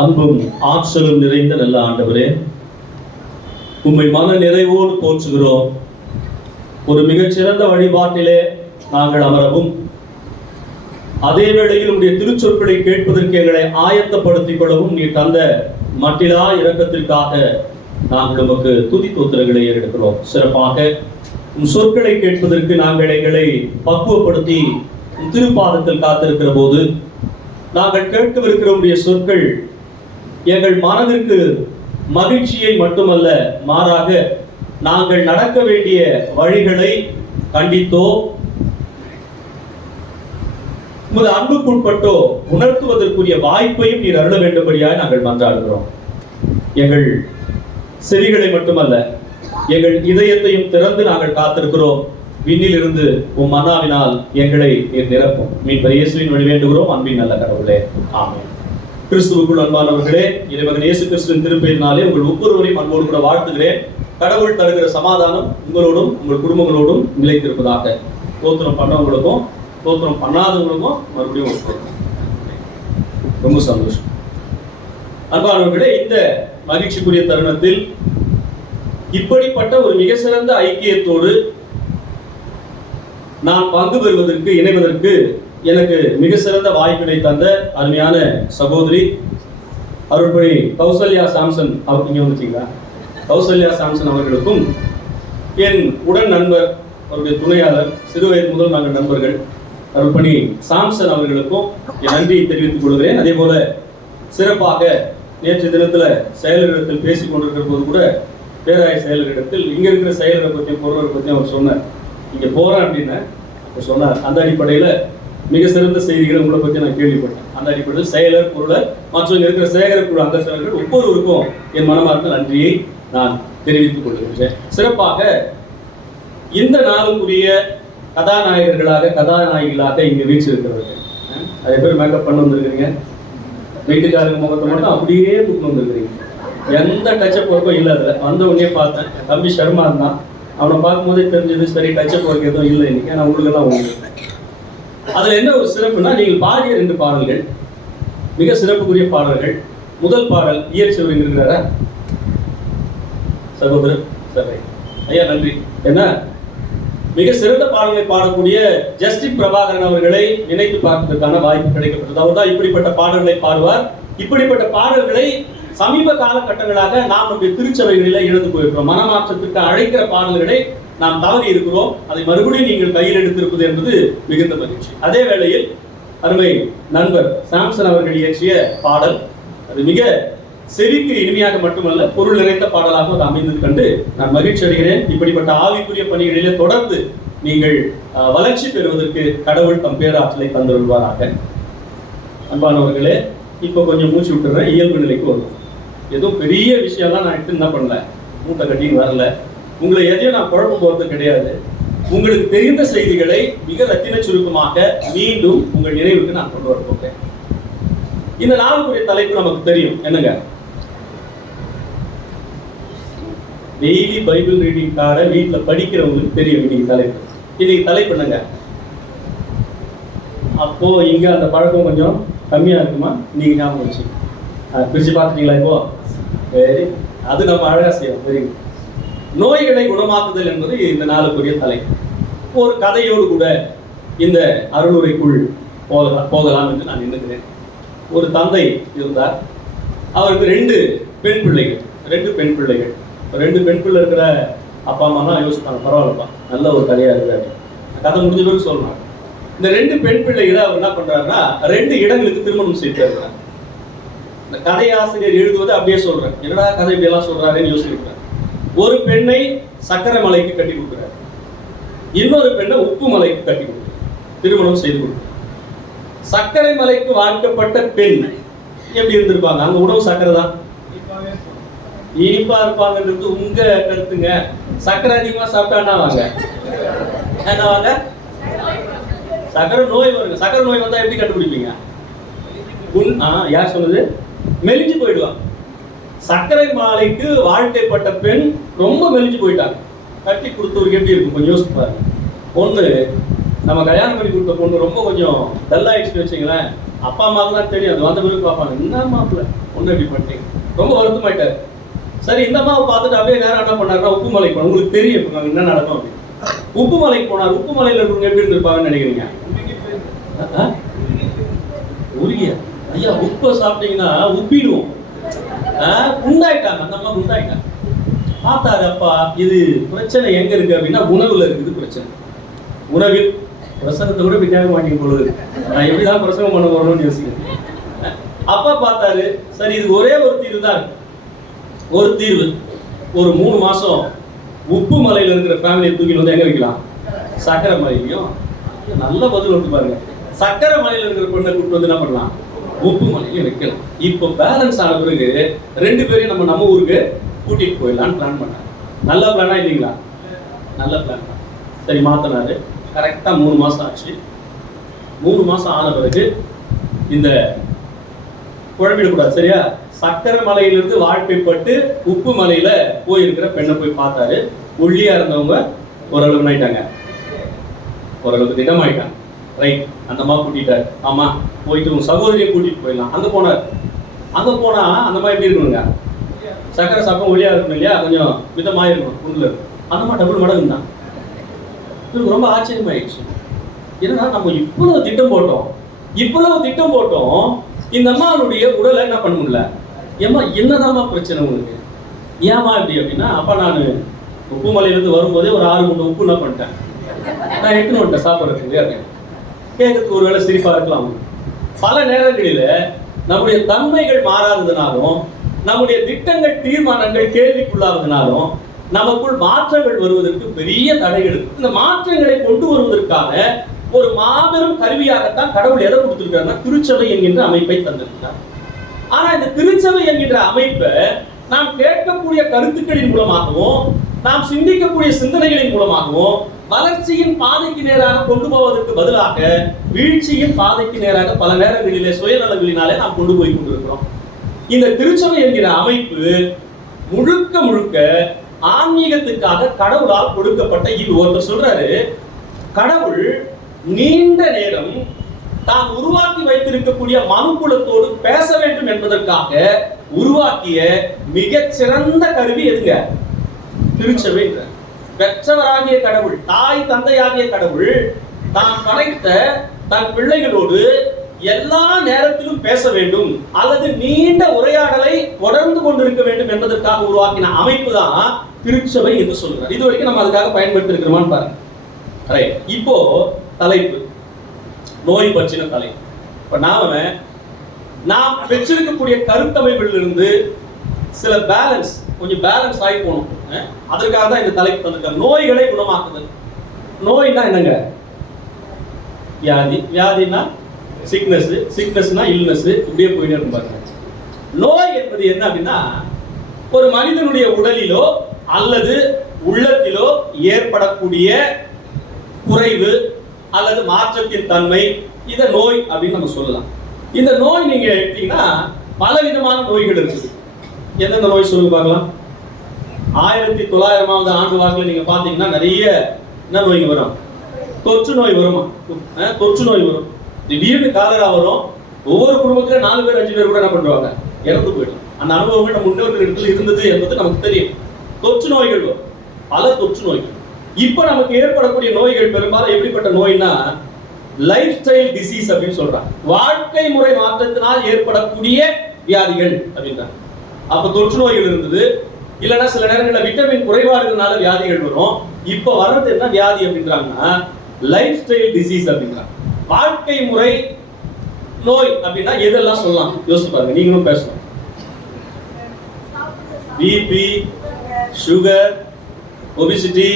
அன்பும் ஆற்றலும் நிறைந்த நல்ல ஆண்டவரே, உம்மை மன நிறைவோடு போற்றுகிறோம். ஒரு மிகச்சிறந்த வழிபாட்டிலே நாங்கள் அமரவும், அதே வேளையில் உடைய திருச்சொற்களை கேட்பதற்கு எங்களை ஆயத்தப்படுத்திக் கொள்ளவும் நீ தந்த மட்டிலா இரக்கத்திற்காக நாங்கள் உமக்கு துதி தோத்திரங்களை எடுக்கிறோம். சிறப்பாக உம் சொற்களை கேட்பதற்கு நாங்கள் எங்களை பக்குவப்படுத்தி திருப்பாதத்தில் காத்திருக்கிற போது, நாங்கள் கேட்கவிருக்கிற உடைய சொற்கள் எங்கள் மனதிற்கு மகிழ்ச்சியை மட்டுமல்ல, மாறாக நாங்கள் நடக்க வேண்டிய வழிகளை கண்டித்தோ உமது அன்புக்குட்பட்டோ உணர்த்துவதற்குரிய வாய்ப்பையும் நீர் அருள வேண்டும்படியாக நாங்கள் மன்றாடுகிறோம். எங்கள் செவிகளை மட்டுமல்ல, எங்கள் இதயத்தையும் திறந்து நாங்கள் காத்திருக்கிறோம். விண்ணில் இருந்து உம் மன்னாவினால் எங்களை நீர் நிரப்பும். மீட்பர் இயேசுவின் வழி வேண்டுகிறோம். அன்பின் நல்ல கடவுளே, ஆமென். கிறிஸ்துவுக்குள் அன்பானவர்களே, இறைமகன் இயேசு கிறிஸ்துவின் திருப்பெயரினாலே உங்கள் ஒவ்வொருவரையும் அன்போடு கூட வாழ்த்துகிறேன். கடவுள் தருகிற சமாதானம் உங்களோடும் உங்கள் குடும்பங்களோடும் நிலைத்திருப்பதாக. தோத்திரம் பண்ணவங்களுக்கும் தோத்திரம் பண்ணாதவங்களுக்கும் மறுபடியும் ரொம்ப சந்தோஷம். அன்பானவர்களே, இந்த மகிழ்ச்சிக்குரிய தருணத்தில் இப்படிப்பட்ட ஒரு மிக சிறந்த ஐக்கியத்தோடு நான் பங்கு பெறுவதற்கு, இணைவதற்கு எனக்கு மிக சிறந்த வாய்ப்பினை தந்த அருமையான சகோதரி அருள்பணி கௌசல்யா சாம்சன் அவர் இங்கே வந்துட்டீங்களா? கௌசல்யா சாம்சன் அவர்களுக்கும், என் உடன் நண்பர், அவருடைய துணையாளர், சிறு வயது முதல் நாங்கள் நண்பர்கள், அருள்பணி சாம்சன் அவர்களுக்கும் என் நன்றியை தெரிவித்துக் கொள்கிறேன். அதே போல சிறப்பாக நேற்று தினத்தில் செயலரிடத்தில் பேசிக் கொண்டிருக்கிற போது கூட பேராய செயலரிடத்தில் இங்க இருக்கிற செயலரை பற்றியும் பொருளரை பற்றியும் அவர் சொன்னார். இங்க போறேன் அப்படின்னு சொன்னார். அந்த அடிப்படையில் மிக சிறந்த செய்திகளை உங்களை பற்றி நான் கேள்விப்பட்டேன். அந்த அடிப்படையில் செயலர், பொருளர் மற்றும் இருக்கிற சேகர குழு அங்கத்தினர்கள் ஒவ்வொருவருக்கும் என் மனமார்ந்த நன்றியை நான் தெரிவித்துக் கொள்கின்றேன். சிறப்பாக இந்த நாளுக்குரிய கதாநாயகர்களாக, கதாநாயகிகளாக இங்க வீச்சிருக்கிறவர்கள் நிறைய பேர் மேக்கப் பண்ண வந்திருக்கிறீங்க. வீட்டுக்காரங்க முகத்தை மட்டும் அப்படியே தூக்கணும் வந்திருக்கிறீங்க. எந்த டச்சப் ஒர்க்கும் இல்லை. அதில் வந்த உடனே பார்த்தேன், தம்பி சர்மா இருந்தான். அவனை பார்க்கும்போதே தெரிஞ்சது, சரி டச்சப் ஒர்க் எதுவும் இல்லை இன்னைக்கு. ஆனால் உங்களுக்கெல்லாம் உண்டு. அதில் என்ன ஒரு சிறப்புனா, நீங்கள் பாடிய 2 பாடல்கள் மிக சிறப்புக்குரிய பாடல்கள். முதல் பாடல் இயற்சிவர் இருக்கிறாரா சகோதரர்? சரி ஐயா, நன்றி. என்ன மிக சிறந்த பாடல்களை பாடக்கூடிய ஜஸ்டின் பிரபாகரன் அவர்களை நினைத்து பார்ப்பதற்கான வாய்ப்பு கிடைக்கப்பட்டது. அவர் தான் இப்படிப்பட்ட பாடல்களை பாடுவார். இப்படிப்பட்ட பாடல்களை சமீப காலகட்டங்களாக நாம் நம்முடைய திருச்சபைகளில் இழந்து போயிருக்கிறோம். மனமாற்றத்திற்கு அழைக்கிற பாடல்களை நாம் தவறி இருக்கிறோம். அதை மறுபடியும் நீங்கள் கையில் எடுத்திருப்பது என்பது மிகுந்த மகிழ்ச்சி. அதே வேளையில் அருமை நண்பர் சாம்சன் அவர்கள் இயற்றிய பாடல், அது மிக செவிக்கு இனிமையாக மட்டுமல்ல, பொருள் நிறைந்த பாடலாக அது அமைந்தது கண்டு நான் மகிழ்ச்சி அடைகிறேன். இப்படிப்பட்ட ஆவிக்குரிய பணிகளிலே தொடர்ந்து நீங்கள் வளர்ச்சி பெறுவதற்கு கடவுள் தம் பேராற்றலை தந்துள்வாராக. அன்பானவர்களே, இப்போ கொஞ்சம் மூச்சு விட்டுறேன், இயல்பு நிலைக்கு வரும். ஏதோ பெரிய விஷயம்லாம் நான் எடுத்து என்ன பண்ணல, மூட்டை கட்டின்னு வரல. உங்களை எதையும் நான் குழப்ப போறது கிடையாது. உங்களுக்கு தெரிந்த செய்திகளை மிக ரத்தின சுருக்கமாக மீண்டும் உங்கள் நினைவுக்கு நான் கொண்டு வர போகிறேன். இந்த நாளுக்குரிய தலைப்பு நமக்கு தெரியும். என்னங்க? டெய்லி பைபிள் ரீடிங் கார்டை வீட்டில் படிக்கிறவங்களுக்கு தெரியும். இன்னைக்கு தலைப்பு என்னங்க? அப்போ இங்க அந்த பழக்கம் கொஞ்சம் கம்மியா இருக்குமா? நீங்க ஞாபகம் வச்சு பிரிச்சு பார்த்துட்டீங்களா? இப்போ சரி, அது நம்ம அழகா செய்யலாம். தெரியும். நோய்களை குணமாக்குதல் என்பது இந்த நாளுக்குரிய தலைப்பு. ஒரு கதையோடு கூட இந்த அருளுரைக்குள் போகலாம் என்று நான் எண்ணுகிறேன். ஒரு தந்தை இருந்தார். அவருக்கு 2 பெண் பிள்ளைகள். 2 பெண் பிள்ளைகள். 2 பெண் பிள்ளை இருக்கிற அப்பா அம்மாலாம் யோசிப்பாங்க, பரவாயில்லப்பா, நல்ல ஒரு கதையா இருக்கு. கதை முடிஞ்ச பிறகு சொல்லலாம். இந்த 2 பெண் பிள்ளைகளை அவர் என்ன பண்றாருன்னா, 2 இடங்களுக்கு திருமணம் செய்து இருக்கிறார். இந்த கதையாசிரியர் எழுதுவது அப்படியே சொல்றேன், என்னடா கதை இப்படி எல்லாம் சொல்றாருன்னு யோசிக்கிறார். ஒரு பெண்ணை சக்கரை மலைக்கு கட்டி கொடுக்கிறார், இன்னொரு பெண்ணை உப்பு மலைக்கு கட்டி கொடுக்கிறார், திருமணம் செய்து கொடுக்கிறார். சர்க்கரை மலைக்கு வாழ்க்கப்பட்ட பெண் எப்படி இருந்திருப்பாங்க? அங்க உணவு சர்க்கரை தான், இனிப்பா இருப்பாங்கன்றது உங்க கருத்துங்க. சர்க்கரை அதிகமா சாப்பிட்டா வாங்க என்ன வாங்க? சர்க்கரை நோய் வருங்க. சர்க்கரை நோய் வந்தா எப்படி கண்டுபிடிப்பீங்க? யார் சொன்னது? மெலிஞ்சு போயிடுவாங்க. சர்க்கரை மாலைக்கு வாழ்க்கைப்பட்ட பெண் ரொம்ப மெலிஞ்சு போயிட்டாங்க. கட்டி கொடுத்தவருக்கு எப்படி இருக்கும் கொஞ்சம் யோசிச்சு பாருங்க. பொண்ணு நம்ம கல்யாணம் பண்ணி கொடுத்த பொண்ணு ரொம்ப கொஞ்சம் டல்லாயிடுச்சு வச்சுங்களேன், அப்பா அம்மாவுக்கு தான் தெரியும். அது வந்த பிறகு பார்ப்பாங்க, என்ன மாப்பிள்ள ஒன்றும் இப்படி பண்ணிட்டீங்க, ரொம்ப வருத்தமாயிட்டார். சரி, இந்த அம்மாவை பார்த்துட்டு அப்படியே நேரம் என்ன பண்ணாருன்னா உப்பு மலைக்கு போனார். உங்களுக்கு தெரியும் இப்போ என்ன நடக்கும் அப்படின்னு. உப்பு மலைக்கு போனார். உப்பு மலையில் இருக்கிறவங்க எப்படி இருந்திருப்பாங்கன்னு நினைக்கிறீங்க? உரிய ஐயா, உப்பை சாப்பிட்டீங்கன்னா உப்பிடுவோம். குண்டாயிட்டாங்க, அந்த அம்மா குண்டாயிட்டாங்க. பார்த்தாரு அப்பா, இது பிரச்சனை எங்க இருக்கு அப்படின்னா உணவுல இருக்குது பிரச்சனை. உணவில் பிரசங்கத்தை கூட இப்படி கேட்க மாட்டேங்க பொழுது, நான் எப்படிதான் பிரசங்கம் பண்ண போறோம்னு யோசிக்கிறேன். அப்பா பார்த்தாரு, சரி இது ஒரே ஒரு தீர்வு தான் இருக்கு. ஒரு தீர்வு, ஒரு 3 மாசம் உப்பு மலையில இருக்கிற ஃபேமிலியை தூக்கிட்டு வந்து எங்க வைக்கலாம்? சக்கரை மலையிலையும். நல்ல பதில் வந்து பாருங்க, சக்கரை மலையில இருக்கிற பெண்ணை கூப்பிட்டு வந்து என்ன பண்ணலாம்? உப்பு மலையிலையும் வைக்கலாம். இப்போ பேலன்ஸ் ஆன பிறகு 2 பேரையும் நம்ம ஊருக்கு கூட்டிட்டு போயிடலான்னு பிளான் பண்ணாங்க. நல்ல பிளானா இல்லைங்களா? நல்ல பிளான் தான். சரி, மாத்தினாரு. கரெக்டா 3 மாசம் ஆச்சு. 3 மாசம் ஆன பிறகு இந்த குழம்பிடக்கூடாது, சரியா? சக்கரை மலையிலிருந்து வாழ்க்கைப்பட்டு உப்பு மலையில போயிருக்கிற பெண்ணை போய் பார்த்தாரு. ஒல்லியா இருந்தவங்க ஓரளவுக்கு ஆயிட்டாங்க, ஓரளவுக்கு திடமாயிட்டாங்க. ரைட், அந்த அம்மா கூட்டிட்டாரு. ஆமா, போயிட்டு உங்க சகோதரியை கூட்டிட்டு போயிடலாம். அங்க போனார். அங்க போனா அந்த மாதிரி எப்படி இருக்கணுங்க? சக்கரை சாப்பிடும் ஒளியா இருக்கணும் இல்லையா, கொஞ்சம் மிதமாக இருக்கணும், குண்டில் இருக்கும். அந்த மாதிரி டபுள் மடங்கு தான். இவருக்கு ரொம்ப ஆச்சரியமாயிடுச்சு. ஏன்னா நம்ம இவ்வளவு திட்டம் போட்டோம், இந்த அம்மாவுடைய உடலை என்ன பண்ண முடியல. ஏமா என்னதாம்மா பிரச்சனை உங்களுக்கு, ஏமா இப்படி அப்படின்னா, அப்பா நான் உப்பு மலையிலேருந்து வரும்போதே ஒரு 6 மூட்டை உப்பு என்ன பண்ணிட்டேன், நான் எடுத்துன்னு வந்துட்டேன் சாப்பிட்றதுக்கு. கேட்கறதுக்கு ஒரு வேளை சிரிப்பா இருக்கலாம். பல நேரங்களில நம்முடைய தன்மைகள் மாறாததுனாலும், நம்முடைய திட்டங்கள் தீர்மானங்கள் கேள்விக்குள்ளாவதனாலும் நமக்குள் மாற்றங்கள் வருவதற்கு பெரிய தடைகள் இருக்கு. இந்த மாற்றங்களை கொண்டு வருவதற்கான ஒரு மாபெரும் கருவியாகத்தான் கடவுள் எதை கொடுத்திருக்காருன்னா திருச்சபை என்கின்ற அமைப்பை தந்திருக்கிறார். ஆனா இந்த திருச்சபை என்கின்ற அமைப்பை நாம் கேட்கக்கூடிய கருத்துக்களின் மூலமாகவும், நாம் சிந்திக்கக்கூடிய சிந்தனைகளின் மூலமாகவும் வளர்ச்சியின் பாதைக்கு நேராக கொண்டு போவதற்கு பதிலாக வீழ்ச்சியின் பாதைக்கு நேராக பல நேரங்களிலே சுயநலங்களினாலே நாம் கொண்டு போய் கொண்டிருக்கிறோம். இந்த திருச்சபை என்கிற அமைப்பு முழுக்க ஆன்மீகத்துக்காக கடவுளால் கொடுக்கப்பட்ட இது. ஒருத்தர் சொல்றாரு, கடவுள் நீண்ட நேரம் தான் உருவாக்கி வைத்திருக்கக்கூடிய மனுக்குலத்தோடு பேச வேண்டும் என்பதற்காக உருவாக்கிய மிகச் சிறந்த கருவி எதுங்க? திருச்சபை. பெற்றவராகிய கடவுள், தாய் தந்தையாகிய கடவுள் தான் படைத்த தன் பிள்ளைகளோடு எல்லா நேரத்திலும் பேச வேண்டும் அல்லது நீண்ட உரையாடலை தொடர்ந்து கொண்டிருக்க வேண்டும் என்பதற்காக உருவாக்கின அமைப்பு தான் திருச்சபை என்று சொல்றார். இது வரைக்கும் நம்ம அதுக்காக பயன்படுத்தி இருக்கிறோமான்னு பாருங்க. இப்போ தலைப்பு நோய் பற்றின தலைப்பு. இப்ப நாம் பெற்றிருக்கக்கூடிய கருத்தமைப்பிலிருந்து சில கொஞ்சம் பேலன்ஸ் ஆகி போகணும். அதற்காக தான் இந்த தலைப்பு தந்திருக்காங்க, நோய்களை குணமாக்குதல். நோய்னா என்னங்க? வியாதினா சிக்னஸ்னா இல்னஸ், இப்படியே போயிட்டே இருக்கும் பாருங்க. நோய் என்பது என்ன அப்படின்னா, ஒரு மனிதனுடைய உடலிலோ அல்லது உள்ளத்திலோ ஏற்படக்கூடிய குறைவு அல்லது மாற்றத்தின் தன்மை, இதை நோய் அப்படின்னு நம்ம சொல்லலாம். இந்த நோய் நீங்க எடுத்தீங்கன்னா பல விதமான நோய்கள் இருக்குது. எந்தெந்த நோய் சொல்லுங்க பார்க்கலாம். 1900ஆவது ஆண்டு வாக்கில் நீங்க பாத்தீங்கன்னா நிறைய என்ன நோய்கள் வரும்? தொற்று நோய் வருமா? தொற்று நோய் வரும். திடீர்னு காலரா வரும். ஒவ்வொரு குடும்பத்துல 4 பேர் 5 பேர் கூட என்ன பண்ணுவாங்க, இறந்து போயிடும். அந்த அனுபவங்கள் நம்ம முன்னோர்கள் இடத்துல இருந்தது என்பது நமக்கு தெரியும். தொற்று நோய்கள் வரும், பல தொற்று நோய்கள். இப்ப நமக்கு ஏற்படக்கூடிய நோய்கள் பெரும்பாலும் எப்படிப்பட்ட நோய்னா லைஃப் ஸ்டைல் டிசீஸ் அப்படின்னு சொல்றாங்க. வாழ்க்கை முறை மாற்றத்தினால் ஏற்படக்கூடிய வியாதிகள் அப்படின்றாங்க. அப்ப தொற்று நோய்கள் இருந்தது, இல்லைன்னா சில நேரங்களில் விட்டமின் குறைபாடுகள்னால வியாதிகள் வரும். இப்ப வர்றது என்ன வியாதி அப்படின்றாங்கன்னா லைஃப் ஸ்டைல் டிசீஸ் அப்படின்றாங்க. வாழ்க்கை முறை நோய் அப்படின்னா எதெல்லாம் சொல்லலாம் யோசிச்சு பாருங்க, நீங்களும் பேசணும். பிபி, சுகர், ஒபிசிட்டி,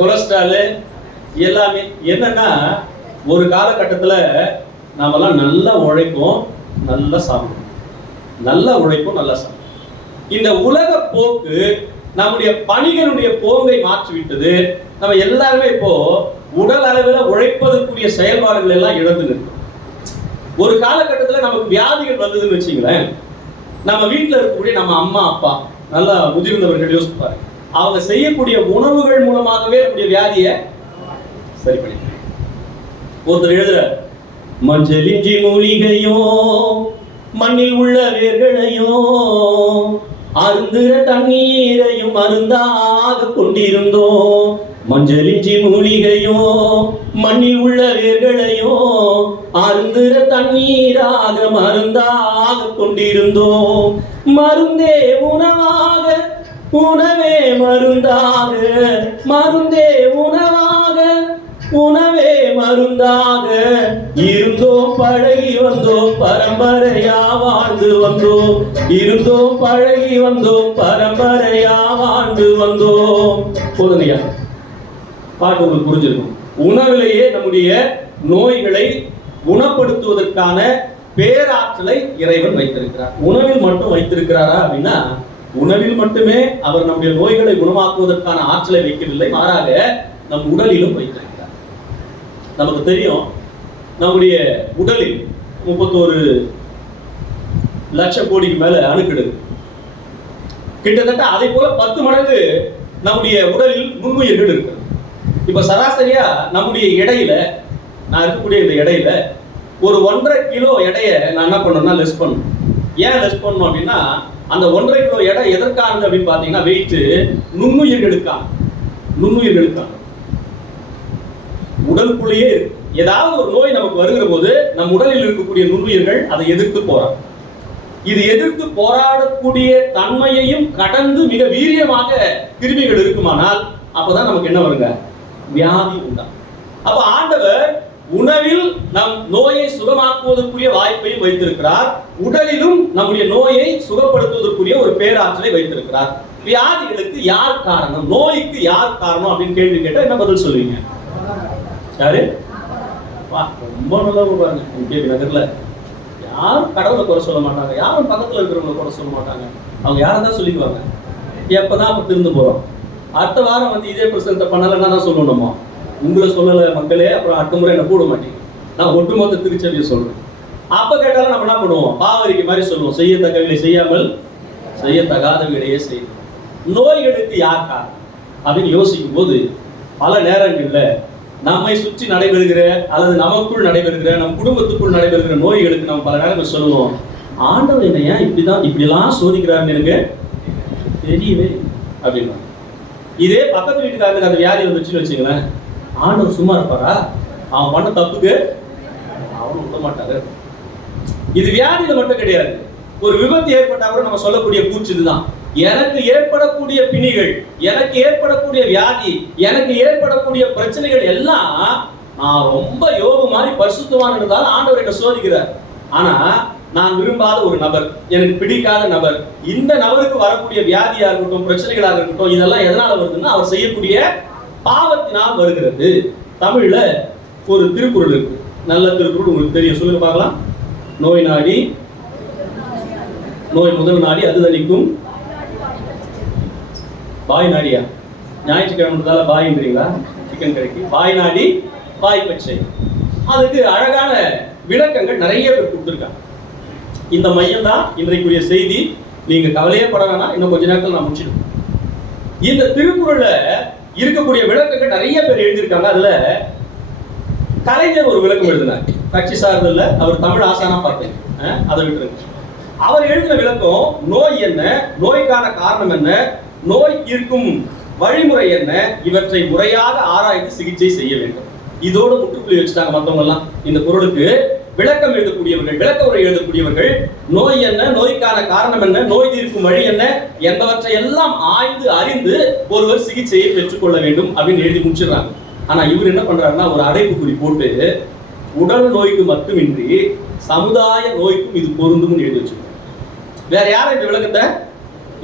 கொலஸ்ட்ரால், எல்லாமே. என்னன்னா ஒரு காலகட்டத்தில் நாமெல்லாம் நல்லா உழைப்போம், நல்லா சாப்பிடுவோம், நல்லா உழைப்போம், நல்லா சாப்பிடுவோம். இந்த உலக போக்கு நம்முடைய பணிகளுடைய போங்கை மாற்றிவிட்டது. நம்ம எல்லாருமே இப்போ உடல் அளவில் உழைப்பதற்குரிய செயல்பாடுகள் எல்லாம் இழந்து நிற்கும். ஒரு காலகட்டத்தில் நமக்கு வியாதிகள் வந்ததுன்னு வச்சுங்களேன், நம்ம வீட்டில் இருக்கக்கூடிய நம்ம அம்மா அப்பா நல்லா முதிர்ந்தவர்கள் யோசிப்பாரு, அவங்க செய்யக்கூடிய உணவுகள் மூலமாகவே நம்முடைய வியாதியை சரி பண்ணி. ஒருத்தர் எழுதுறாரு, மஞ்சள் இஞ்சி மூலிகையோ மண்ணில் உள்ள வேர்களையோ அருந்துற தண்ணீரையும் மருந்தாக கொண்டிருந்தோம். மஞ்சள் இஞ்சி மூலிகையோ மண்ணில் உள்ள வேர்களையோ அருந்துற தண்ணீராக மருந்தாக கொண்டிருந்தோம். மருந்தே உணவாக உணவே மருந்தாக, மருந்தே உணவாக உணவே மருந்தாக இருந்தோம் பழகி வந்தோம் பரம்பரையா வாழ்ந்து வந்தோம். இருந்தோம் பழகி வந்தோம் பரம்பரையா வாழ்ந்து வந்தோம். போதுங்கய்யா, பாட்டு உங்களுக்கு புரிஞ்சிருக்கும். உணவிலேயே நம்முடைய நோய்களை குணப்படுத்துவதற்கான பேராற்றலை இறைவன் வைத்திருக்கிறார். உணவில் மட்டும் வைத்திருக்கிறாரா அப்படின்னா, உணவில் மட்டுமே அவர் நம்முடைய நோய்களை குணமாக்குவதற்கான ஆற்றலை வைக்கவில்லை, மாறாக நம் உடலிலும் வைத்திருக்கிறார். நமக்கு தெரியும், நம்முடைய உடலில் 31 லட்சம் கோடிக்கு மேல அணுக்கள். கிட்டத்தட்ட அதை போல 10 மடங்கு நம்முடைய உடலில் நுண்ணுயிர்கள் இருக்கு. இப்ப சராசரியா நம்முடைய எடையில, நான் இருக்கக்கூடிய இந்த எடையில ஒரு 1.5 கிலோ எடையை நான் என்ன பண்ணணும்னா லெஸ் பண்ணணும். ஏன் லெஸ் பண்ணணும் அப்படின்னா, அந்த 1.5 கிலோ எடை எதற்கானது அப்படின்னு பாத்தீங்கன்னா, வெயிட் நுண்ணுயிர்களுக்கான. நுண்ணுயிர்களுக்கான உடலுக்குள்ளேயே ஏதாவது ஒரு நோய் நமக்கு வருகிற போது நம் உடலில் இருக்கக்கூடிய நுண்ணுயிர்கள் அதை எதிர்த்து போராடும். இது எதிர்த்து போராடக்கூடிய தன்மையையும் கடந்து மிக வீரியமாக கிருமிகள் இருக்குமானால் அப்பதான் நமக்கு என்ன வருங்க, வியாதி உண்டாகும். அப்ப ஆண்டவர் உணவில் நம் நோயை சுகமாக்குவதற்குரிய வாய்ப்பையும் வைத்திருக்கிறார், உடலிலும் நம்முடைய நோயை சுகப்படுத்துவதற்குரிய ஒரு பேராற்றலை வைத்திருக்கிறார். வியாதிகளுக்கு யார் காரணம், நோய்க்கு யார் காரணம் அப்படின்னு கேள்வி கேட்டா என்ன பதில் சொல்லுவீங்க? யாரு? ரொம்ப நல்லா பாருங்க, கேள்வி நகர்ல யாரும் கடவுளை குறை சொல்ல மாட்டாங்க, யாரும் பக்கத்துல இருக்கிறவங்களை குறை சொல்ல மாட்டாங்க. அவங்க யாரதான் சொல்லிக்குவாங்க, எப்பதான் அப்ப திருந்து போறோம், அடுத்த வாரம் வந்து இதே பிரச்சனை பண்ணலன்னா தான் சொல்லணுமோ, உங்களை சொல்லல மக்களே, அப்புறம் அடுத்த முறை என்ன கூட மாட்டீங்க. நான் ஒட்டுமொத்த திருச்செவியை சொல்றேன். அப்ப கேட்டாலும் நம்ம என்ன பண்ணுவோம், பாவரிக்கை மாதிரி சொல்லுவோம், செய்யத்தக்கவில்லை செய்யாமல் செய்யத்தகாதவிடையே செய்யணும். நோய்களுக்கு யார் காரணம் அப்படின்னு யோசிக்கும் போது பல நேரங்கள்ல நம்மை சுற்றி நடைபெறுகிற அல்லது நமக்குள் நடைபெறுகிற நம் குடும்பத்துக்குள் நடைபெறுகிற நோய்களுக்கு நம்ம பல நேரங்கள் சொல்லுவோம், ஆண்டவர் என்ன ஏன் இப்படிலாம் சோதிக்கிறாருன்னு எனக்கு தெரியவே அப்படின்னா. இதே பக்கத்து வீட்டுக்காரனுக்கு அந்த வியாதி வந்துச்சுன்னு வச்சுங்களேன், ஆண்டவர் சும்மா இருப்பாரா? அவன் பண்ண தப்புக்கு அவனும் விட மாட்டாரு. இது வியாதியில மட்டும் கிடையாது, ஒரு விபத்து ஏற்பட்டா கூட நம்ம சொல்லக்கூடிய கூற்று இதுதான், எனக்கு ஏற்படக்கூடிய பிணிகள், எனக்கு ஏற்படக்கூடிய வியாதி, எனக்கு ஏற்படக்கூடிய பிரச்சனைகள் எல்லாம் நான் ரொம்ப யோபு மாதிரி பரிசுத்தவான் இருந்தாலும் ஆண்டவர் என்ன சோதிக்கிறார். ஆனா நான் விரும்பாத ஒரு நபர், எனக்கு பிடிக்காத நபர், இந்த நபருக்கு வரக்கூடிய வியாதியா இருக்கட்டும், பிரச்சனைகளாக இருக்கட்டும், இதெல்லாம் எதனால வருதுன்னா அவர் செய்யக்கூடிய பாவத்தினால் வருகிறது. தமிழ்ல ஒரு திருக்குறள் இருக்கு, நல்ல திருக்குறள், உங்களுக்கு தெரியும், சொல்லுங்க பார்க்கலாம். நோய் நாடி நோய் முதல் நாடி அது தணிக்கும் பாய் நாடியா? ஞாயிற்றுக்கிழமை பாயின்றீங்களா? சிக்கன் கறிக்கு பாய் நாடி பாய் பச்சை. அதுக்கு அழகான விளக்கங்கள் நிறைய பேர் கொடுத்துருக்காங்க. இந்த மையம் தான் இன்றைக்குரிய செய்தி. நீங்க கவலையே பட வேணாம், இன்னும் கொஞ்ச நேரத்தில் நான் முடிச்சிடுவேன். இந்த திருக்குறள்ல இருக்கக்கூடிய விளக்கங்கள் நிறைய பேர் எழுதியிருக்காங்க. அதுல கலைஞர் ஒரு விளக்கம் எழுதினார், கட்சி சார்பில், அவர் தமிழ் ஆசானா பார்த்தேன், அதை விட்டுருங்க. அவர் எழுதின விளக்கம், நோய் என்ன, நோய்க்கான காரணம் என்ன, நோய் இருக்கும் வழிமுறை என்ன, இவற்றை முறையாக ஆராய்ந்து சிகிச்சை செய்ய வேண்டும். இதோடு முற்றுப்புள்ளி வச்சுட்டாங்க மற்றவங்க எல்லாம். இந்த குறளுக்கு விளக்கம் எழுதக்கூடியவர்கள், விளக்க உரை எழுதக்கூடியவர்கள், நோய் என்ன, நோய்க்கான காரணம் என்ன, நோய் தீர்க்கும் வழி என்ன என்பவற்றை எல்லாம் ஆய்ந்து அறிந்து ஒருவர் சிகிச்சையை பெற்றுக்கொள்ள வேண்டும் அப்படின்னு எழுதி முடிச்சிடறாங்க. ஆனா இவர் என்ன பண்றாருன்னா, ஒரு அடைப்புக்குறி போட்டு உடல் நோய்க்கு மட்டுமின்றி சமுதாய நோய்க்கும் இது பொருந்தும் எழுதி வச்சிருக்காங்க. வேற யாரும் இந்த விளக்கத்தை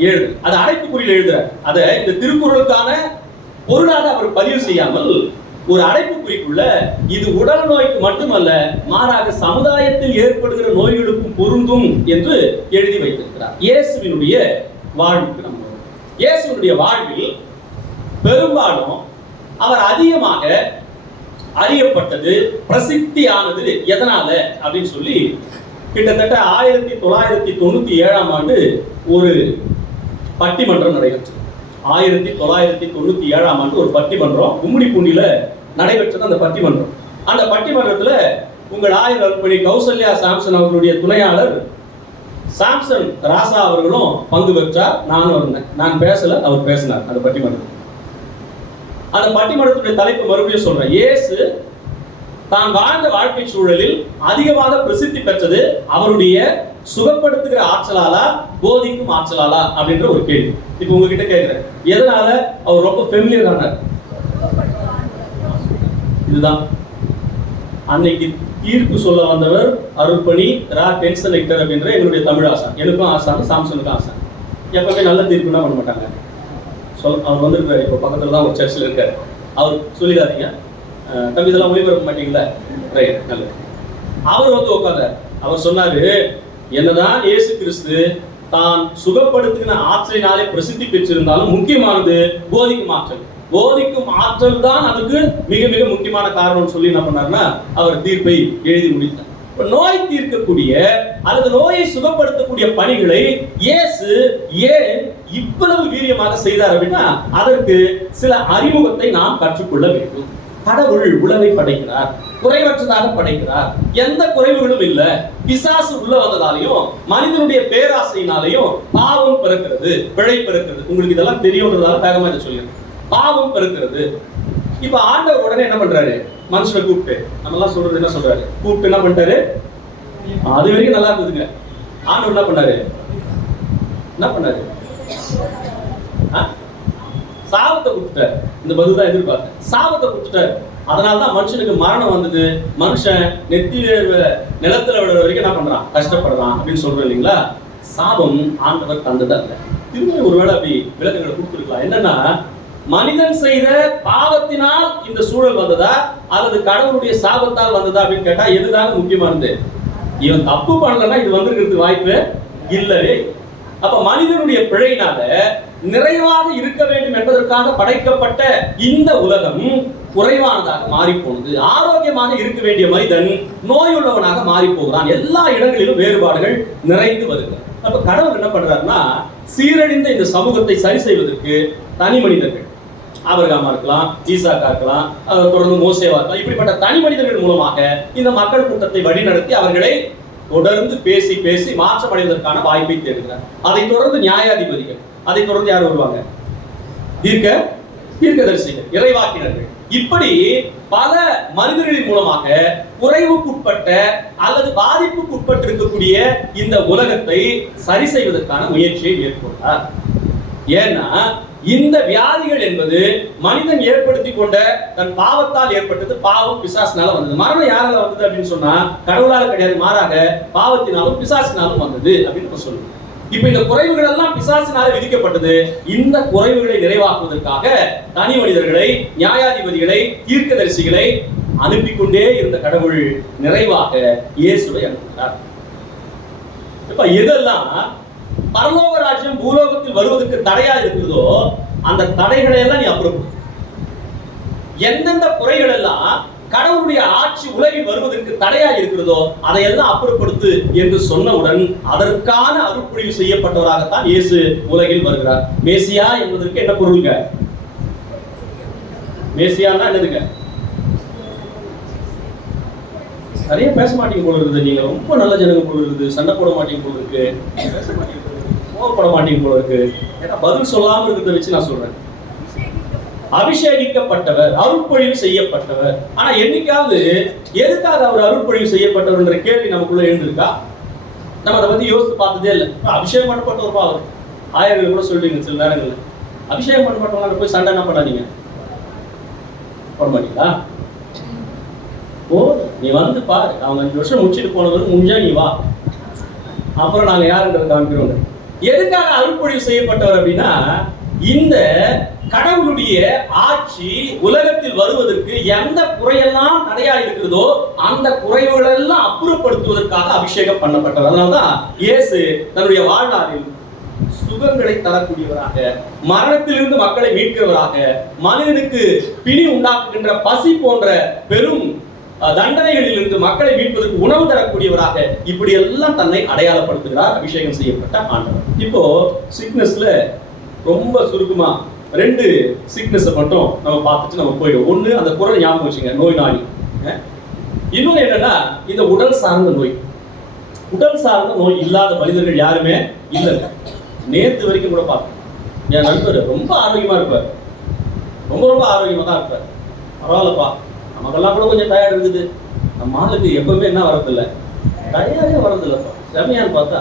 எழுது, அது அடைப்புக்குறியில் எழுதுறார். அதை இந்த திருக்குறளுக்கான பொருளாக அவர் பதிவு செய்யாமல் ஒரு அடைப்புக்குறிக்குள்ள இது உடல் நோய்க்கு மட்டுமல்ல, மாறாக சமுதாயத்தில் ஏற்படுகிற நோய்களுக்கும் பொருந்தும் என்று எழுதி வைத்திருக்கிறார். இயேசுவினுடைய வாழ்வுக்கு நம்ம, இயேசுவினுடைய வாழ்வில் பெரும்பாலும் அவர் அதிகமாக அறியப்பட்டது, பிரசித்தியானது எதனால அப்படின்னு சொல்லி, கிட்டத்தட்ட 1997ஆம் ஆண்டு ஒரு பட்டிமன்றம் நடைபெற்றது. 1997ஆம் ஆண்டு ஒரு பட்டிமன்றம் கும்மிடிப்பூண்டியில நடைபெற்றது. அந்த பட்டிமன்றம், அந்த பட்டிமன்றத்துல உங்கள் ஆயர் அருள்பணி கௌசல்யா சாம்சன் அவர்களுடைய துணையாளர் சாம்சன் ராசா அவர்களும் பங்கு பெற்றார். நானும் இருந்தேன். நான் பேசல, அவர் பேசினார். அந்த பட்டிமன்றம். அந்த பட்டிமன்றத்துடைய தலைப்பு மறுபடியும் சொல்றேன். இயேசு தான் வாழ்ந்த வாழ்க்கை சூழலில் அதிகமாக பிரசித்தி பெற்றது அவருடைய சுகப்படுத்துகிற ஆற்றலாலா, போதிக்கும் ஆற்றலாலா அப்படின்ற ஒரு கேள்வி. இப்ப உங்ககிட்ட கேட்கிறேன், எதனால அவர் ரொம்ப ஃபெமிலியர் ஆனார்? இதுதான் அன்னைக்கு தீர்ப்பு சொல்ல வந்தவர் அருள்பணி ரா டென்சன் ஹெக்டர் அப்படின்ற எங்களுடைய தமிழ் ஆசான். எனக்கும் ஆசான், சாம்சனுக்கும் ஆசான். எப்பவுமே நல்ல தீர்ப்புனா பண்ண மாட்டாங்க. அவர் வந்துருக்காரு, இப்போ பக்கத்துல தான் ஒரு சர்ச்சில் இருக்காரு. அவர் சொல்லிடாதீங்க தம்பி, இதெல்லாம் ஒளிபரப்ப மாட்டீங்களா? ரைட், நல்லது. அவர் வந்து உட்கார்ந்தார். அவர் சொன்னாரு, என்னதான் இயேசு கிறிஸ்து தான் சுகப்படுத்துகிற ஆற்றலினாலே பிரசித்தி பெற்றிருந்தாலும் முக்கியமானது போதிக்கும் ஆற்றல். போதிக்கும் ஆற்றல் தான் அதுக்கு மிக மிக முக்கியமான காரணம் சொல்லி என்ன பண்ணாருன்னா அவர் தீர்ப்பை எழுதி முடித்தார். நோய் தீர்க்கக்கூடிய அல்லது நோயை சுகப்படுத்தக்கூடிய பணிகளை இயேசு ஏன் இவ்வளவு வீரியமாக செய்தார் அப்படின்னா அதற்கு சில அறிமுகத்தை நாம் கற்றுக்கொள்ள வேண்டும். கடவுள் உலகை படைக்கிறார், குறைவற்றதாக படைக்கிறார், எந்த குறைவுகளும் இல்ல. பிசாசு உள்ள வந்ததாலையும் மனிதனுடைய பேராசையினாலையும் பாவம் பிறக்கிறது, பிழை பிறக்கிறது. உங்களுக்கு இதெல்லாம் தெரியும்ன்றதால வேகமா இதை சொல்லிடுறேன். பாவம் பிறக்கிறது. இப்ப ஆண்டவர் உடனே என்ன பண்றாரு? மனுஷனை கூப்பிட்டு, நம்ம எல்லாம் சொல்றது என்ன சொல்றாரு? கூப்பிட்டு என்ன பண்ணிட்டாரு? அது வரைக்கும் நல்லா இருந்ததுங்க. ஆண்டவர் என்ன பண்ணாரு? சாபத்தை கொடுத்துட்டாரு. இந்த பதில் தான் எதிர்பார்த்தேன். சாபத்தை கொடுத்துட்டாரு. அதனாலதான் மனுஷனுக்கு மரணம் வந்தது. மனுஷன் நெத்தி நிலத்துல விடுற வரைக்கும் என்ன பண்றான்? கஷ்டப்படுறான் அப்படின்னு சொல்றோம் இல்லைங்களா? சாபம் ஆண்டவர் தந்ததா இல்ல. திரும்ப ஒருவேளை அப்படி விளக்கங்களை கொடுத்துருக்கலாம். என்னன்னா, மனிதன் செய்த பாவத்தினால் இந்த சூழல் வந்ததா அல்லது கடவுளுடைய சாபத்தால் வந்ததா அப்படின்னு கேட்டா எதுதான் முக்கியமானது? இவன் தப்பு பண்ணலன்னா இது வந்திருக்கிறதுக்கு வாய்ப்பு இல்லவே. அப்ப மனிதனுடைய பிழையினால நிறைவாக இருக்க வேண்டும் என்பதற்காக படைக்கப்பட்ட இந்த உலகம் குறைவானதாக மாறி போனது. ஆரோக்கியமாக இருக்க வேண்டிய மனிதன் நோயுள்ளவனாக மாறி போகிறான். எல்லா இடங்களிலும் வேறுபாடுகள் நிறைந்து வருகிறது. அப்ப கடவுள் என்ன பண்றாருன்னா, சீரழிந்த இந்த சமூகத்தை சரி செய்வதற்கு தனி மனிதர்கள், ஆபிரகாமா இருக்கலாம், ஈசாக்கா இருக்கலாம், தொடர்ந்து மோசேவா இருக்கலாம், இப்படிப்பட்ட தனி மனிதர்கள் மூலமாக இந்த மக்கள் கூட்டத்தை வழிநடத்தி அவர்களை தொடர்ந்து பேசி பேசி மாற்றமடைவதற்கான வாய்ப்பை தேடுகிறார். அதை தொடர்ந்து நியாயாதிபதிகள், அதை தொடர்ந்து யார் வருவாங்க? தீர்க்கதரிசிகள், இறைவாக்கினர்கள். இப்படி பல மனிதர்களின் மூலமாக குறைவுக்குட்பட்ட அல்லது பாதிப்புக்குட்பட்டு இருக்கக்கூடிய இந்த உலகத்தை சரி செய்வதற்கான முயற்சியை மேற்கொண்டார். ஏன்னா இந்த வியாதிகள் என்பது மனிதன் ஏற்படுத்தி கொண்ட தன் பாவத்தால் ஏற்பட்டது. பாவம் பிசாசினால வந்தது. மரணம் யாரால வந்தது அப்படின்னு சொன்னா கடவுளால கிடையாது, மாறாக பாவத்தினாலும் பிசாசினாலும் வந்தது அப்படின்னு சொல்லுவோம். இப்ப இந்த குறைவுகள் எல்லாம் பிசாசினால விதிக்கப்பட்டது. இந்த குறைவுகளை நிறைவாக்குவதற்காக தனி மனிதர்களை, நியாயாதிபதிகளை, தீர்க்கதரிசிகளை அனுப்பிக் கொண்டே இருந்த கடவுள் நிறைவாக இயேசுவை அனுப்புகிறார். இப்ப எதெல்லாம் பரலோக ராஜ்யம் பூலோகத்தில் வருவதற்கு தடையா இருக்கிறதோ அந்த தடைகளை எல்லாம் நீ அப்புறம், எந்தெந்த குறைகள் எல்லாம் கடவுளுடைய ஆட்சி உலகில் வருவதற்கு தடையா இருக்கிறதோ அதையெல்லாம் அப்புறப்படுத்து என்று சொன்னவுடன் அதற்கான அருட்பொழிவு செய்யப்பட்டவராகத்தான் இயேசு உலகில் வருகிறார். மேசியா என்பதற்கு என்ன பொருளுங்க? மேசியான்னா என்னதுங்க? நிறைய பேச மாட்டீங்க போல இருக்குது. நீங்க ரொம்ப நல்ல ஜனங்க போல இருக்குது. சண்டை போட மாட்டீங்க போல இருக்கு, பேச மாட்டீங்க போல இருக்கு, கோவப்பட மாட்டீங்க போல இருக்கு. ஏன்னா பதில் சொல்லாம இருக்கிறத வச்சு நான் சொல்றேன். அபிஷேகிக்கப்பட்டவர், அருட்பொழிவு செய்யப்பட்டவர். ஆனா என்னைக்காவது எதுக்காக அவர் அருட்பொழிவு செய்யப்பட்டவர் என்ற கேள்வி நமக்குள்ள எழுந்திருக்கா? நம்ம அதை பத்தி யோசித்து பார்த்ததே இல்லை. அபிஷேகம் பண்ணப்பட்டவர்ப்பா அவர். ஆயர்கள் கூட சொல்றீங்க சில நேரங்கள்ல, அபிஷேகம் பண்ணப்பட்டவங்க போய் சண்டை என்ன பண்ணாதீங்க, போட மாட்டீங்களா? ஓ, நீ வந்து பாரு, அவங்க 5 வருஷம் முடிச்சுட்டு போனவருக்கு முடிஞ்சா நீ வா, அப்புறம் நாங்க யாருன்றது காமிக்கிறோம். எதுக்காக அருட்பொழிவு செய்யப்பட்டவர் அப்படின்னா, இந்த கடவுளுடைய ஆட்சி உலகத்தில் வருவதற்கு எந்த குறையெல்லாம் தடையா இருக்கிறதோ அந்த குறைவுகள் எல்லாம் அப்புறப்படுத்துவதற்காக அபிஷேகம் பண்ணப்பட்டவர். அதனால்தான் இயேசு தன்னுடைய வாழ்நாளில் சுகங்களை தரக்கூடியவராக, மரணத்திலிருந்து மக்களை மீட்கிறவராக, மனிதனுக்கு பிணி உண்டாக்குகின்ற பசி போன்ற பெரும் தண்டனைகளில் இருந்து மக்களை மீட்பதற்கு உணவு தரக்கூடியவராக, இப்படி எல்லாம் தன்னை அடையாளப்படுத்துகிறார் அபிஷேகம் செய்யப்பட்ட ஆண்டவர். இப்போ சிக்னஸ்ல ரொம்ப சுருக்கமா 2 சிக்னஸ் மட்டும் நம்ம பார்த்துட்டு நம்ம போயிடுவோம். ஒண்ணு, அந்த குரல் ஞாபகம் வச்சுங்க, நோய் நாடி. இன்னொன்று என்னன்னா, இந்த உடல் சார்ந்த நோய், உடல் சார்ந்த நோய் இல்லாத மனிதர்கள் யாருமே இல்லை. நேற்று வரைக்கும் கூட பார்த்தேன், என் நண்பர் ரொம்ப ஆரோக்கியமா இருப்பார், ரொம்ப ரொம்ப ஆரோக்கியமா தான் இருப்பார். பரவாயில்லப்பா, நமக்கெல்லாம் கூட கொஞ்சம் டயர்ட் இருக்குது, நம்ம ஆளுக்கு எப்பவுமே என்ன வரதில்லை, டயர்டே வரதில்லைப்பா, செமையான்னு பார்த்தா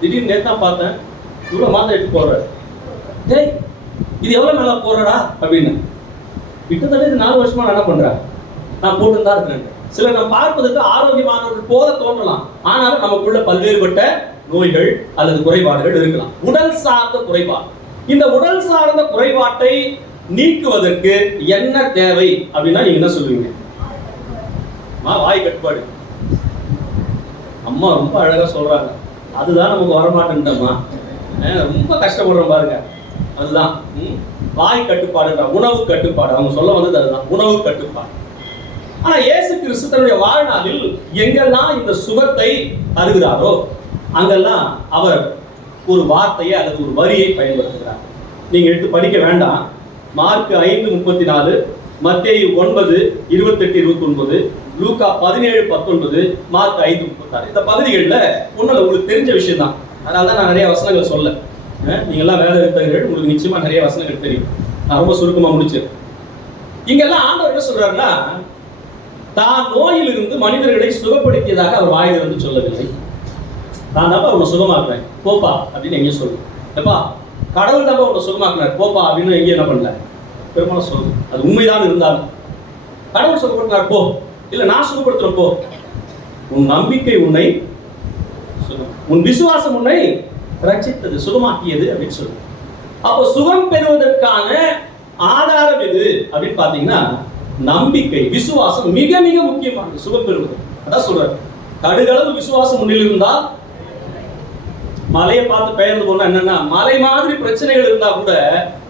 திடீர்னு நேற்று தான் பார்த்தேன், இவ்வளோ மாத்திரை எடுத்து போடுறாரு. டேய், இது எவ்வளோ நல்லா போடுறடா அப்படின்னு. கிட்டத்தட்ட இது 4 வருஷமா நான் என்ன பண்றேன், நான் போட்டு தான் இருக்கிறேன். சிலர் நம்ம பார்ப்பதற்கு ஆரோக்கியமானவர்கள் போல தோன்றலாம், ஆனாலும் நமக்குள்ள பல்வேறுபட்ட நோய்கள் அல்லது குறைபாடுகள் இருக்கலாம். உடல் சார்ந்த குறைபாடு. இந்த உடல் சார்ந்த குறைபாட்டை நீக்குவதற்கு என்ன தேவை அப்படின்னா நீங்க என்ன சொல்லுவீங்க? வாய் கட்டுப்பாடு. அம்மா ரொம்ப அழகா சொல்றாங்க, அதுதான் நமக்கு வரமாட்டேன்ட்டம்மா, ரொம்ப கஷ்டப்படுறோம் பாருங்க. அதுதான் வாய் கட்டுப்பாடு, உணவு கட்டுப்பாடு. அவங்க சொல்ல வந்தது அதுதான், உணவு கட்டுப்பாடு. ஆனா இயேசு கிறிஸ்து தன்னுடைய வாழ்நாளில் எங்கெல்லாம் இந்த சுகத்தை தருகிறாரோ அங்கெல்லாம் அவர் ஒரு வார்த்தையை அல்லது ஒரு வரியை பயன்படுத்துகிறார். நீங்க எடுத்து படிக்க வேண்டாம். மார்க் 5:34, மத்தேயு 9:28-29, லூக்கா 17:19, மார்க் 5:36. இந்த பகுதிகளில் ஒன்றும் உங்களுக்கு தெரிஞ்ச விஷயம் தான், அதனால தான் நான் நிறைய வசனங்கள் சொல்ல. நீங்கள்லாம் வேலை இருக்கிறீர்கள், உங்களுக்கு நிச்சயமா நிறைய வசனங்கள் தெரியும். நான் ரொம்ப சுருக்கமா முடிச்சிருக்கேன். இங்கெல்லாம் ஆண்டவர் என்ன சொல்றாருன்னா, தான் நோயிலிருந்து மனிதர்களை சுகப்படுத்தியதாக அவர் வாயிலிருந்து சொல்லவில்லை. நான் தான் உன்னை சுகமாக்குறேன் போப்பா அப்படின்னு எங்கேயும் சொல்லு. எப்பா, கடவுள் தான் உன்னை சுகமாக்குறாரு போப்பா அப்படின்னு எங்கேயும் என்ன பண்ணல, பெரும்பாலும் சொல்லு. அது உண்மைதான் இருந்தாலும் கடவுள் சுகப்படுத்தினார் போ, இல்லை நான் சுகப்படுத்துறேன் போ. உன் நம்பிக்கை உன்னை, உன் விசுவாசம் உன்னை ரட்சித்தது, சுகமாக்கியது அப்படின்னு சொல்லு. அப்போ சுகம் பெறுவதற்கான ஆதாரம் எது அப்படின்னு பாத்தீங்கன்னா நம்பிக்கை, விசுவாசம் மிக மிக முக்கியமானது சுகம் பெறுவது. அதான் சொல்றாரு, கடுகளவு விசுவாசம் முன்னில் இருந்தால், மலையை பார்த்து பெயர்ந்து போனா என்னன்னா, மலை மாதிரி பிரச்சனைகள் இருந்தா கூட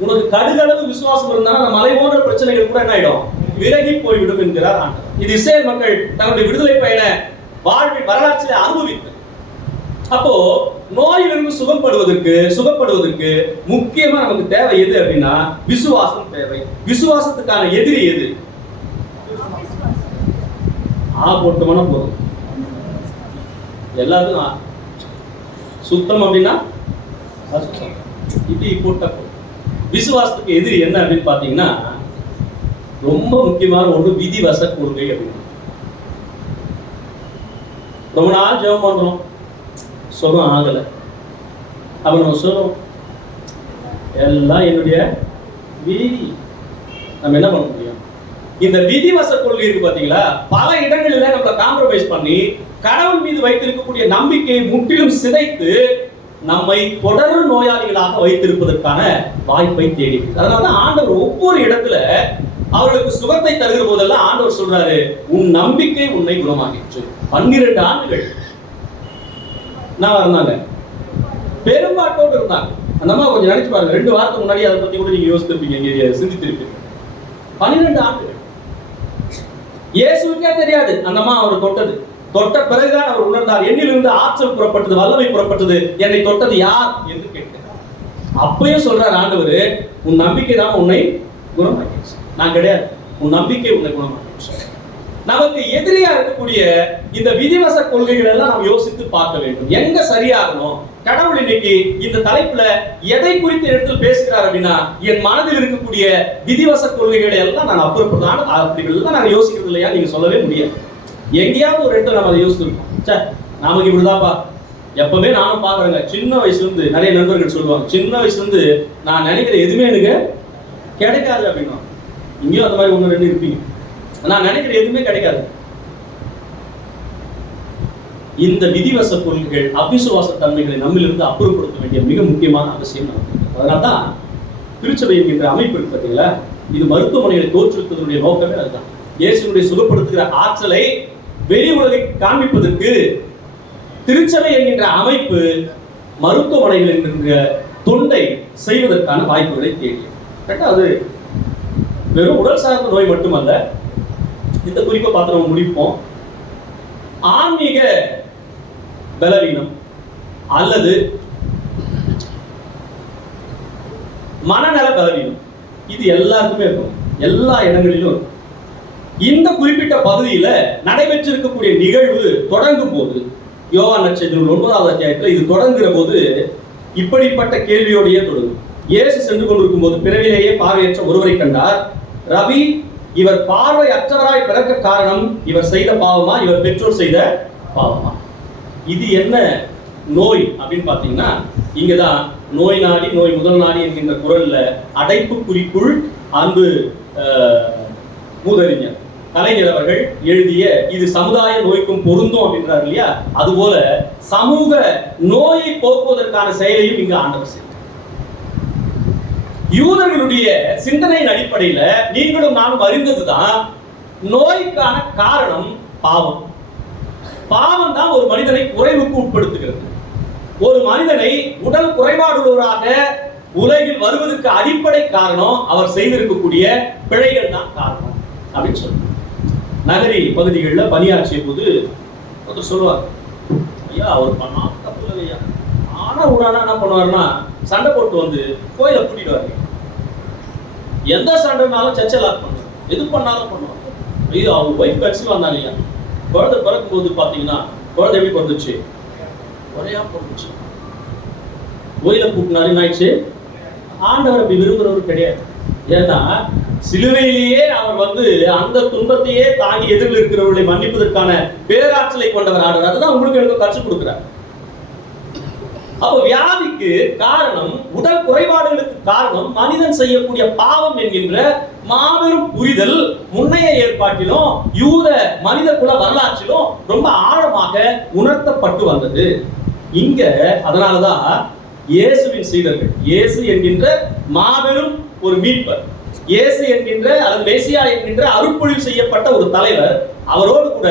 உனக்கு கடுகளவு விசுவாசம் இருந்தா அந்த மலை போன்ற பிரச்சனைகள் கூட என்ன ஆயிடும், விலகி போய்விடும் என்கிறார் ஆண்டவர். இது இஸ்ரேல் மக்கள் தங்களுடைய விடுதலை பயண வாழ்வின் வரலாற்றிலே அனுபவித்து. அப்போ நோயிலிருந்து சுகப்படுவதற்கு முக்கியமா நமக்கு தேவை எது அப்படின்னா விசுவாசம் தேவை. விசுவாசத்துக்கான எதிரி எது? போட்டோம்னா போதும், எல்லாத்துக்கும் சுத்தம் அப்படின்னா இப்படி போட்ட. விசுவாசத்துக்கு எதிரி என்ன அப்படின்னு பாத்தீங்கன்னா ரொம்ப முக்கியமான ஒன்று விதிவச கொள்கை அப்படின்னு. ரொம்ப நாள் ஜெபம் பண்றோம், சுகம் ஆகலை. அப்ப நம்ம சொல்றோம் எல்லாம் என்னுடைய விதி, நம்ம என்ன பண்ண முடியும்? இந்த விதிவச கொள்கை இருக்கு பாத்தீங்களா, பல இடங்களில் நம்மளை காம்ப்ரமைஸ் பண்ணி கடவுள் மீது வைத்திருக்கக்கூடிய நம்பிக்கையை முற்றிலும் சிதைத்து நம்மை தொடர் நோயாளிகளாக வைத்திருப்பதற்கான வாய்ப்பை தேடி. அதனாலதான் ஆண்டவர் ஒவ்வொரு இடத்துல அவர்களுக்கு சுகத்தை தருகிற போதெல்லாம் ஆண்டவர் சொல்றாரு, உன் நம்பிக்கை உன்னை குணமாக்கிற்று. 12 ஆண்டுகள் நான் இருந்தாங்க, பெரும்பாட்டோடு இருந்தாங்க. அந்த அம்மா கொஞ்சம் நினைச்சு பாருங்க, 2 வாரத்துக்கு முன்னாடி அதை பத்தி கூட நீங்க யோசித்திருப்பீங்க, சிந்தித்திருப்பீங்க. 12 ஆண்டுகள் இயேசுவுக்கே தெரியாது அந்த அம்மா அவர் தொட்ட பிறகுதான் அவர் உணர்ந்தார், என்னிலிருந்து ஆற்றல் புறப்பட்டது, வல்லமை புறப்பட்டது, என்னை தொட்டது யார் என்று கேட்கிறார். அப்பயும் சொல்றார் ஆண்டவர், உன் நம்பிக்கை தான் உன்னை குணமாக்கிடுச்சு, நான் கிடையாது, உன் நம்பிக்கை உன்னை குணமாக்கிடுச்சு. நமக்கு எதிரியா இருக்கக்கூடிய இந்த விதிவச கொள்கைகள் எல்லாம் நாம் யோசித்து பார்க்க வேண்டும், எங்க சரியாகணும். கடவுள் இன்னைக்கு இந்த தலைப்புல எதை குறித்து இடத்தில் பேசுகிறார் அப்படின்னா, என் மனதில் இருக்கக்கூடிய விதிவச கொள்கைகளை எல்லாம் நான் அப்புறப்படுறேன். அப்படிலாம் நான் யோசிக்கிறது இல்லையா நீங்க சொல்லவே முடியாது. எங்கேயாவது ஒரு இடத்துல நம்ம அதை யோசிச்சிருக்கோம், சார் நமக்கு இப்படிதான்ப்பா. எப்பவுமே நானும் பாக்குறேங்க, சின்ன வயசுல இருந்து நிறைய நண்பர்கள் சொல்லுவாங்க, சின்ன வயசுல இருந்து நான் நினைக்கிற எதுவுமே எனக்கு கிடைக்காது அப்படின்னா. இங்கேயும் அந்த மாதிரி 1-2 இருப்பீங்க, நான் நினைக்கிற எதுவுமே கிடைக்காது. இந்த விதிவச கொள்கைகள், அவிசுவாச தன்மைகளை நம்மிலிருந்து அப்புறப்படுத்த வேண்டிய மிக முக்கியமான அவசியம் நமக்கு. அதனால்தான் திருச்சபை என்கின்ற அமைப்பு இருக்கு பார்த்தீங்களா, இது மருத்துவமனைகளை தோற்றுவிப்பதனுடைய நோக்கமே அதுதான். இயேசுனுடைய சுகப்படுத்துகிற ஆற்றலை வெளி உலகை காண்பிப்பதற்கு திருச்சபை என்கின்ற அமைப்பு மருத்துவமனைகள் என்கின்ற தொண்டை செய்வதற்கான வாய்ப்புகளை தேடியது. அது வெறும் உடல் சார்ந்த நோய் மட்டுமல்ல, இந்த குறிப்பை பார்த்து நம்ம முடிப்போம். ஆன்மீக பலவீனம் அல்லது மனநல பலவீனம், இது எல்லாருக்குமே இருக்கும், எல்லா இடங்களிலும். இந்த குறிப்பிட்ட பகுதியில நடைபெற்றிருக்கக்கூடிய நிகழ்வு தொடங்கும் போது, யோவான் நற்செய்தி 9வது அத்தியாயத்தில் இது தொடங்குகிற போது இப்படிப்பட்ட கேள்வியோடையே தொடங்கும். இயேசு சென்று கொண்டிருக்கும் போது பிறவிலேயே பார்வையற்ற ஒருவரை கண்டார். ரபி, இவர் பார்வை அற்றவராய் பிறக்க காரணம் இவர் செய்த பாவமா, இவர் பெற்றோர் செய்த பாவமா? இது என்ன நோய் அப்படின்னு பாத்தீங்கன்னா, இங்கதான் நோய் நாடி நோய் முதல் நாடி என்கின்ற குரல்ல அடைப்புக்குறிக்குள் அன்பு மூதறிஞர் கலைஞர் அவர்கள் எழுதிய இது சமுதாய நோய்க்கும் பொருந்தும் அப்படின்றார் இல்லையா, அதுபோல சமூக நோயை போக்குவதற்கான செயலையும் இங்கு ஆண்டவர் செய்தார். யூதர்களுடைய சிந்தனையின் அடிப்படையில நீங்களும் நானும் அறிந்ததுதான், நோய்க்கான காரணம் பாவம். பாவம் தான் ஒரு மனிதனை குறைவுக்கு உட்படுத்துகிறது. ஒரு மனிதனை உடல் குறைபாடுள்ளவராக உலகில் வருவதற்கு அடிப்படை காரணம் அவர் செய்திருக்கக்கூடிய பிழைகள் தான் காரணம் அப்படின்னு சொல்லுவாங்க. நகரி பகுதிகளில் பணியாற்றிய போது ஒருத்தர் சொல்லுவார், ஐயா அவர் பண்ணா தப்பு இல்லையா, ஆனா உடானா என்ன பண்ணுவாருன்னா சண்டை போட்டு வந்து கோயிலை கூட்டிடுவாரு. எந்த சண்டைனாலும் சர்ச்சை லாக் பண்ணுவார், எது பண்ணாலும் பண்ணுவாங்க. ஐயோ அவங்க ஒய்ஃப் கட்சியில் வந்தாங்க இல்லையா, குழந்தை பிறக்கும் போது பார்த்தீங்கன்னா குழந்தை எப்படி பிறந்துச்சு, ஒரையா பிறந்துச்சு. கோயிலை கூட்டினாரு, என்ன ஆயிடுச்சு? ஆண்டவர் அப்படி விரும்புறவர் கிடையாது. ஏன்னா சிலுவையிலேயே அவர் வந்து அந்த துன்பத்தையே தாங்கி எதிரில் இருக்கிறவர்களை மன்னிப்பதற்கான பேராற்றலை கொண்டவர் ஆண்டவர். அதுதான் உங்களுக்கு எனக்கு கற்றுக் கொடுக்கிறார். அப்போ வியாதிக்கு காரணம், உடல் குறைபாடுகளுக்கு காரணம் மனிதன் செய்யக்கூடிய பாவம் என்கின்ற மாபெரும் புரிதல் முன்னைய ஏற்பாட்டிலும் யூத மனித குல வரலாற்றிலும் ரொம்ப ஆழமாக உணர்த்தப்பட்டு வந்தது. இங்க அதனாலதான் இயேசுவின் சீடர்கள், இயேசு என்கின்ற மாபெரும் ஒரு மீட்பர், இயேசு என்கின்ற அல்லது மேசியா என்கின்ற அருட்பொழிவு செய்யப்பட்ட ஒரு தலைவர், அவரோடு கூட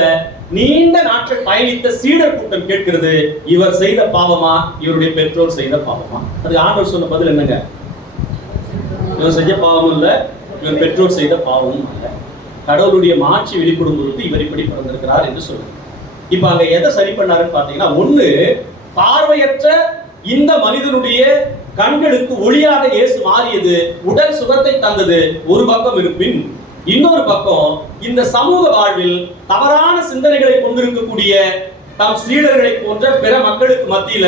நீண்ட நாட்கள் பயணித்த சீடர் கூட்டம் கேட்கிறது, இவர் செய்த பாவமா, இவருடைய பெற்றோர் செய்த பாவமா? அதுக்கு ஆண்டவர் சொன்ன பதில் என்னங்க? இவர் செஞ்ச பாவம் இல்ல, இவர் பெற்றோர் செய்த பாவமும் அல்ல. கடவுளுடைய மாட்சி வெளிப்படும் பொழுது இவர் இப்படி பிறந்திருக்கிறார் என்று சொல்லுங்க. இப்ப அங்க எதை சரி பண்ணாருன்னு பாத்தீங்கன்னா, ஒண்ணு பார்வையற்ற இந்த மனிதனுடைய கண்களுக்கு ஒளியாக இயேசு மாறியது, உடல் சுகத்தை தந்தது ஒரு பக்கம் இருப்பின், இன்னொரு பக்கம் இந்த சமூக வாழ்வில் தவறான சிந்தனைகளை கொண்டிருக்கக்கூடிய தம் சீடர்களை போன்ற பிற மக்களுக்கு மத்தியில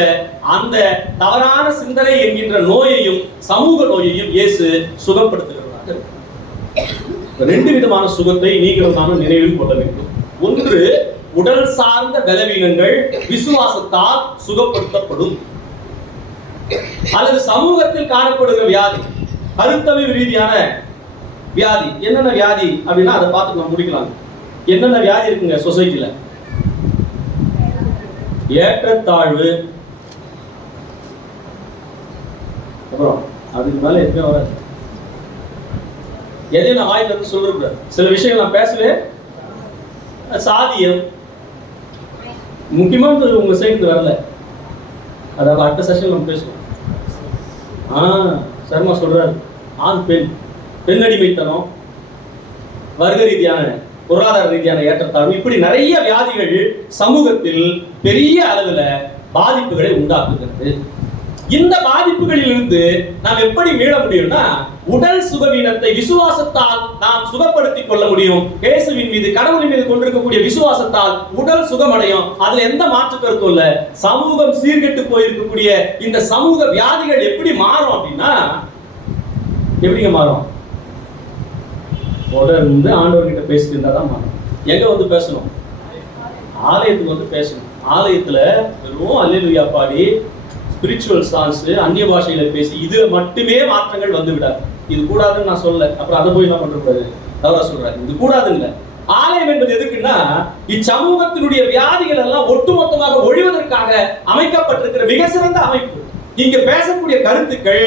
அந்த தவறான சிந்தனை என்கின்ற நோயையும் சமூக நோயையும் இயேசு சுகப்படுத்துகிறார். ரெண்டு விதமான சுகத்தை நீங்களும் நானும் நினைவில் கொள்ள வேண்டும். ஒன்று, உடல் சார்ந்த பலவீனங்கள் விசுவாசத்தால் சுகப்படுத்தப்படும். அல்லது சமூகத்தில் காணப்படுகிற வியாதி, கருத்தமைவு ரீதியான வியாதி. என்னென்ன வியாதி அப்படின்னா அதை பார்த்து நம்ம முடிக்கலாம். என்னென்ன வியாதி இருக்குங்க சொசைட்டில? ஏற்றத்தாழ்வு, அப்புறம் அதுக்கு மேல எதுவுமே வராது. எதையும் நான் வாயில இருந்து சொல்றது, சில விஷயங்கள் நான் பேசவே. சாதியம் முக்கியமா உங்க சைடு வரல, அதாவது அடுத்த செஷன் நம்ம பேசுவோம். சர்மா சொல்றாரு, ஆண் பெண், பெண் அடிமைத்தனம், வர்க்க ரீதியான பொருளாதார ரீதியான ஏற்றத்தாழ்வு, இப்படி நிறைய வியாதிகள் சமூகத்தில் பெரிய அளவுல பாதிப்புகளை உண்டாக்குகிறது. இந்த பாதிப்புகளில் இருந்து நாம் எப்படி மீள முடியும்னா, உடல் சுகவீனத்தை விசுவாசத்தால் நாம் சுகப்படுத்திக் கொள்ள முடியும். இயேசுவின் மீது, கடவுளின் மீது கொண்டிருக்கக்கூடிய விசுவாசத்தால் உடல் சுகமடையும். அதுல எந்த மாற்று கருத்தும் இல்ல. சமூகம் சீர்கெட்டு போயிருக்கக்கூடிய இந்த சமூக வியாதிகள் எப்படி மாறும் அப்படின்னா, எப்படிங்க மாறும்? தொடர்ந்து ஆண்டவர்கிட்ட பேசிட்டு இருந்தா தான் மாறும். எங்க வந்து பேசணும்? ஆலயத்துக்கு வந்து பேசணும். ஆலயத்துல வெறும் அல்லேலூயா பாடி ஸ்பிரிச்சுவல் சாங்ஸ், அந்நிய பாஷையில பேசி இதுல மட்டுமே மாற்றங்கள் வந்து விடாது. இது கூடாதுன்னு நான் சொல்ல, அப்புறம் அதை போய் என்ன பண்றது, தவறா சொல்றாரு. இது கூடாதுன்னு. ஆலயம் என்பது எதுக்குன்னா, இச்சமூகத்தினுடைய வியாதிகள் எல்லாம் ஒட்டுமொத்தமாக ஒழிவதற்காக அமைக்கப்பட்டிருக்கிற மிக சிறந்த அமைப்பு. இங்க பேசக்கூடிய கருத்துக்கள்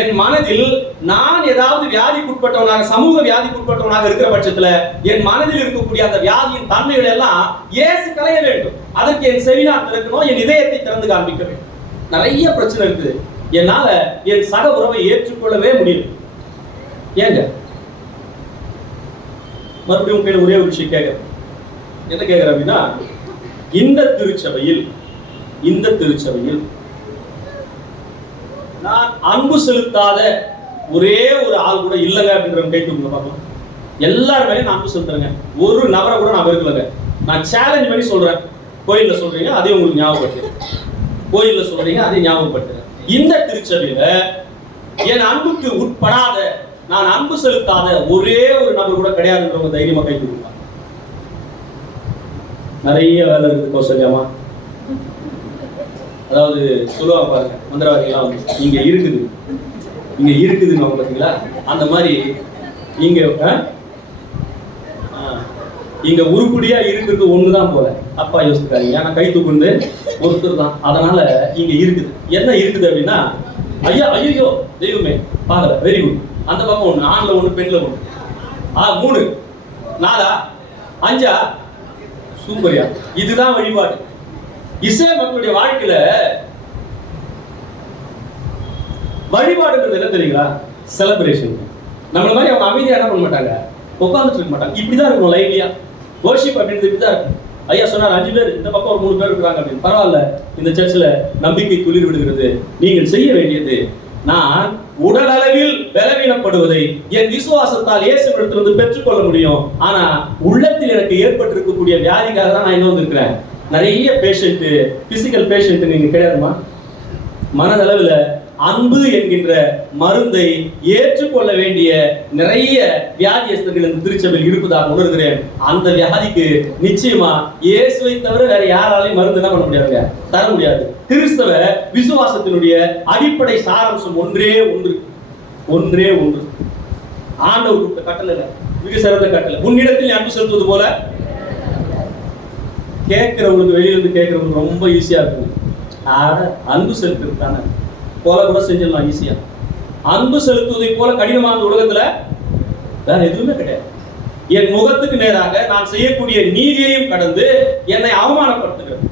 என் மனதில் நான் ஏதாவது வியாதிக்குட்பட்டவனாக, சமூக வியாதிக்குட்பட்டவனாக இருக்கிற பட்சத்துல என் மனதில் இருக்கக்கூடிய அந்த வியாதியின் தன்மைகள் எல்லாம் இயேசு களைய வேண்டும். அதற்கு என் செவினார் திறக்கணும், என் இதயத்தை திறந்து காண்பிக்க வேண்டும். நிறைய பிரச்சனை இருக்குது, என்னால என் சக உறவை ஏற்றுக்கொள்ளவே முடியும். ஏங்க? மறுபடியும் உங்க ஒரே ஒரு விஷயம் கேட்கிறேன். என்ன கேட்கிறேன் அப்படின்னா, இந்த திருச்சபையில் நான் அன்பு செலுத்தாத ஒரே ஒரு ஆள் கூட இல்லைங்க அப்படின்ற கை தூக்குங்க பார்க்கலாம். எல்லார் மேலேயும் நான் அன்பு செலுத்துறேங்க. ஒரு நபரை கூட நான் வெறுக்கலங்க. நான் சேலஞ்ச் பண்ணி சொல்றேன். கோயில்ல சொல்றீங்க, அதே உங்களுக்கு ஞாபகப்படுத்து. கோயில்ல சொல்றீங்க, அதே ஞாபகப்படுத்து. இந்த திருச்சபையில என் அன்புக்கு உட்படாத, நான் அன்பு செலுத்தாத ஒரே ஒரு நபர் கூட கிடையாதுன்றவங்க தைரியமா கை தூக்குங்க. நிறைய வேலை இருக்கு கௌசல்யாமா. அதாவது சொல்லுவாங்க பாருங்க, மந்திரவாதிகளாம் இங்க இருக்குது, இங்க இருக்குதுன்னு பாத்தீங்களா? அந்த மாதிரி இங்க உருப்படியா இருக்கிறது ஒண்ணுதான் போல. அப்பா யோசிக்காதீங்க, ஏன்னா கை தூக்குறது ஒருத்தர் தான். அதனால இங்க இருக்குது. என்ன இருக்குது அப்படின்னா, ஐயா ஐயோ தெய்வமே பாக்கல, வெரி குட். அந்த பக்கம் ஒண்ணு, ஆண்ல ஒண்ணு, பெண்ல ஒண்ணு. 3 4 5 சூப்பரியா. இதுதான் வழிபாடு. இஸ்ரேல் மக்களுடைய வாழ்க்கையில வழிபாடுன்றது என்ன தெரியுங்களா? செலிப்ரேஷன். நம்மள மாதிரி அவங்க அமைதியா என்ன பண்ண மாட்டாங்க, உட்கார்ந்துட்டு இருக்க மாட்டாங்க. இப்படிதான் இருக்கும் லைவ்லியா. வர்ஷிப் அப்படின்றது இப்படிதான் இருக்கும். ஐயா சொன்னார் 5 பேர், இந்த பக்கம் ஒரு 3 பேர் இருக்கிறாங்க அப்படின்னு. பரவாயில்ல, இந்த சர்ச்சில் நம்பிக்கை துளிர் விடுகிறது. நீங்கள் செய்ய வேண்டியது, நான் உடல் அளவில் பலவீனப்படுவதை என் விசுவாசத்தால் இயேசுவிடத்திலிருந்து பெற்றுக்கொள்ள முடியும். ஆனா உள்ளத்தில் எனக்கு ஏற்பட்டிருக்கக்கூடிய வியாதிக்காக தான் நான் இன்னும் வந்திருக்கிறேன். நிறைய பேஷண்ட், பிசிக்கல் பேஷண்ட் நீங்க கிடையாதுமா. மனதளவில் அன்பு என்கின்ற மருந்தை ஏற்றுக்கொள்ள வேண்டிய நிறைய வியாதியஸ்தர்கள் இந்த திருச்சபையில் இருப்பதாக உணர்கிறேன். அந்த வியாதிக்கு நிச்சயமா இயேசுவை தவிர வேற யாராலையும் மருந்து என்ன பண்ண முடியாதுங்க, தர முடியாது. கிறிஸ்தவ விசுவாசத்தினுடைய அடிப்படை சாராம்சம் ஒன்றே ஒன்று. ஆண்டவர் கொடுத்த கட்டளை, மிக சிறந்த கட்டளை. உன்னிடத்தில் அன்பு செலுத்துவது போல. கேட்கிறவங்களுக்கு, வெளியிலிருந்து கேட்கிறவங்களுக்கு ரொம்ப ஈஸியா இருக்கும். அன்பு செலுத்துறது தானே, போல கூட செஞ்சிடலாம் ஈஸியா. அன்பு செலுத்துவதை போல கடினமான உலகத்துல வேற எதுவுமே கிடையாது. என் முகத்துக்கு நேராக நான் செய்யக்கூடிய நீதியையும் கடந்து என்னை அவமானப்படுத்துகிறது,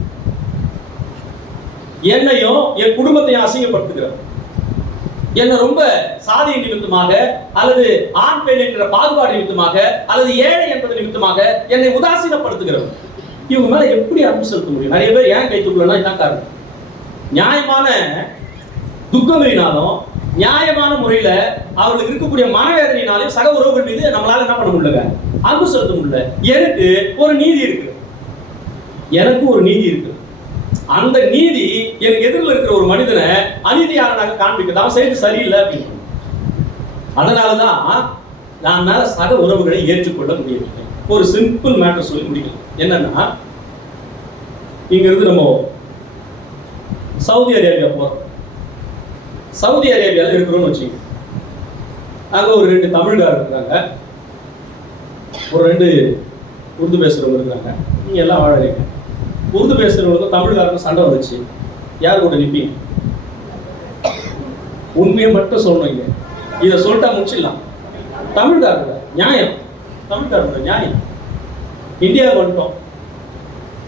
என்னையும் என் குடும்பத்தையும் அசிங்கப்படுத்துகிறது, என்னை ரொம்ப சாதி நிமித்தமாக அல்லது ஆண் பெண் என்கிற பாகுபாடு நிமித்தமாக அல்லது ஏழை என்பது நிமித்தமாக என்னை உதாசீனப்படுத்துகிறது. இவங்க மேல எப்படி அன்பு செலுத்த முடியும்? நிறைய பேர் ஏன் கை தூக்கலன்னா இதான் காரணம். நியாயமான துக்கங்களினாலும் நியாயமான முறையில அவர்களுக்கு இருக்கக்கூடிய மனவேதனையினாலும் சக உறவுகள் மீது நம்மளால என்ன பண்ண முடியல, அன்பு செலுத்த முடியல. எனக்கு ஒரு நீதி இருக்கு. அந்த நீதி எனக்கு எதிரில் இருக்கிற ஒரு மனிதனை அநீதியாளனாக காண்பிக்கிறது, அவன் செய்து சரியில்லை அப்படின்னு. அதனாலதான் நான் மேல சக உறவுகளை ஏற்றுக்கொள்ள முடியவில்லை. ஒரு சிம்பிள் மேட்டர் சொல்லி முடிக்கலாம். என்னன்னா, இங்க இருந்து நம்ம சவுதி அரேபியா போறோம். சவுதி அரேபியாவில் இருக்கிறோம்னு வச்சுக்கோங்க. அங்க ஒரு 2 தமிழ்காரர் இருக்கிறாங்க, ஒரு 2 உருது பேசுறவங்க இருக்கிறாங்க. நீங்க எல்லாம் வாழறீங்க. உருது பேசுறவங்களுக்கும் தமிழ்காரருக்கும் சண்டை வந்துச்சு. யார் கூட நிப்பீங்க? உண்மையை மட்டும் சொல்லணும். இதை சொல்லிட்டா முடிச்சிடலாம். தமிழ்காரங்க நியாயம், தமிழ்காரங்க நியாயம். இந்தியாவுக்கு வந்துட்டோம்,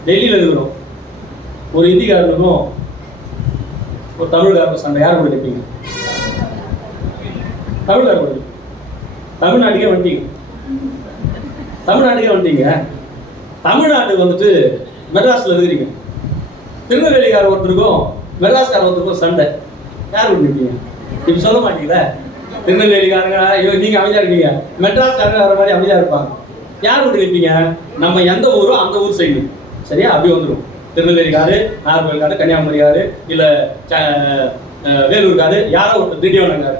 டெல்லியில் இருக்கிறோம். ஒரு இந்திக்காரனுக்கும் ஒரு தமிழ்காரனுக்கும் சண்டை. யார் கூட நிற்பீங்க? தமிழ்காரர் கூட. தமிழ்நாட்டுக்கே வந்துட்டீங்க. தமிழ்நாட்டுக்கு வந்துட்டு மெட்ராஸ்ல இருக்கிறீங்க. திருநெல்வேலிக்கார ஒருத்தருக்கும் மெட்ராஸ்கார ஒருத்தருக்கும் சண்டை. யார் கூட நிற்பீங்க? இப்ப சொல்ல மாட்டீங்களா? திருநெல்வேலிக்காரங்க நீங்க அமைதியா இருக்கீங்க, மெட்ராஸ்காரங்க வர மாதிரி அமைதியா இருப்பாங்க. யார் கூட நிற்பீங்க? நம்ம எந்த ஊரோ அந்த ஊர் சைடு. சரியா? அப்படி வந்துடும். திருநெல்வேலிக்காரு, நாகர்கோவில்காரு, கன்னியாகுமரிக்காரு, இல்ல வேலூர்காரு, யாரோ ஒரு திண்டிவனங்காரு,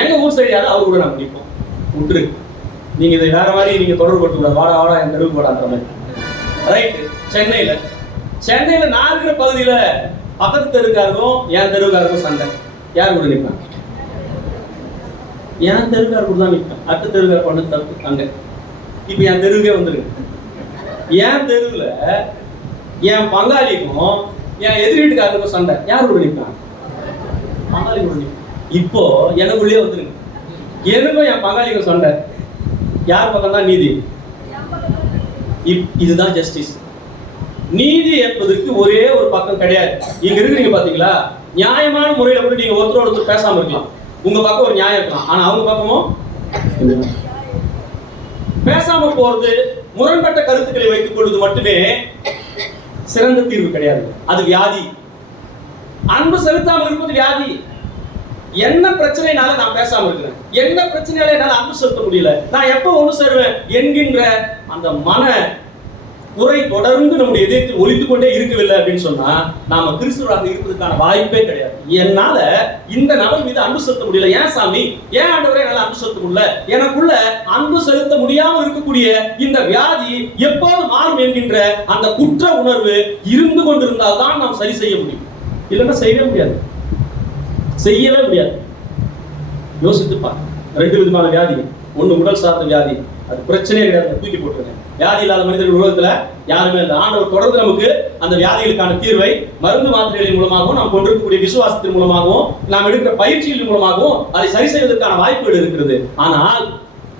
எங்க ஊர் சைடு யாரோ அவர் கூட நம்ம நிற்போம். விட்டுரு, நீங்க இதை வேற மாதிரி நீங்க தொடர்பு படுத்தக்கூடாது. வாடா என் தெருவுக்கு போடான்ற மாதிரி. ரைட். சென்னையில நான் இருக்கிற பகுதியில பக்கத்து தெருக்காருக்கும் என் தெருவுக்காருக்கும் சண்டை. யார் கூட நிற்பாங்க? என் தெருவுக்கார கூட தான் நிற்பேன். அடுத்த தெருவுக்கார பண்ண தப்பு அங்க. இப்ப என் தெருவுக்கே வந்துருங்க. என் தெருவுல என் பங்காளிக்கும் என் எதிர் வீட்டுக்காரருக்கும் சண்டை. யார் கூட நிற்பாங்க? பங்காளி கூட நிற்பாங்க. இப்போ எனக்குள்ளே வந்துருங்க. எனக்கும் என் பங்காளிக்கும் சண்டை. யார் பக்கம் தான் நீதி? இதுதான் ஜஸ்டிஸ். நீதி என்பதற்கு ஒரே ஒரு பக்கம் கிடையாது. இங்க இருக்கிறீங்க பாத்தீங்களா? நியாயமான முறையில கூட நீங்க ஒருத்தரோட ஒருத்தர் பேசாம இருக்கலாம். உங்க பக்கம் ஒரு நியாயம் இருக்கலாம், ஆனா அவங்க பக்கமும் பேசாம போறது, முரண்பட்ட கருத்துக்களை வைத்துக் கொள்வது மட்டுமே சிறந்த தீர்வு கிடையாது. அது வியாதி. அன்பு செலுத்தாமல் இருப்பது வியாதி. என்ன பிரச்சனைனால நான் பேசாம இருக்கிறேன், என்ன பிரச்சனையால என்னால அன்பு செலுத்த முடியல, நான் எப்ப ஒண்ணு சேருவேன் என்கின்ற அந்த மன குறை தொடர்ந்து நம்முடைய இதயத்தில் ஒலித்துக் கொண்டே இருக்கவில்லை அப்படின்னு சொன்னா நாம கிறிஸ்துவராக இருப்பதற்கான வாய்ப்பே கிடையாது. என்னால இந்த நபர் மீது அன்பு செலுத்த முடியல, ஏன் சாமி, ஏன் ஆண்டவரே என்னால அன்பு செலுத்த முடியல, எனக்குள்ள அன்பு செலுத்த முடியாம இருக்கக்கூடிய இந்த வியாதி எப்போது மாறும் என்கின்ற அந்த குற்ற உணர்வு இருந்து கொண்டிருந்தால் தான் நாம் சரி செய்ய முடியும். இல்லைன்னா செய்யவே முடியாது, செய்யவே முடியாது. யோசித்துப்பா, 2 விதமான வியாதி. ஒண்ணு உடல் சார்ந்த வியாதி, அது பிரச்சனையே கிடையாது, தூக்கி போட்டுருங்க. வியாதி இல்லாத மனிதர்கள் உலகத்துல யாருமே இல்லை. ஆண்டவர் தொடர்ந்து நமக்கு அந்த வியாதிகளுக்கான தீர்வை மருந்து மாத்திரைகளின் மூலமாகவும் நாம் கொண்டிருக்கக்கூடிய விசுவாசத்தின் மூலமாகவும் நாம் எடுக்கிற பயிற்சிகளின் மூலமாகவும் அதை சரி செய்வதற்கான வாய்ப்புகள் இருக்கிறது. ஆனால்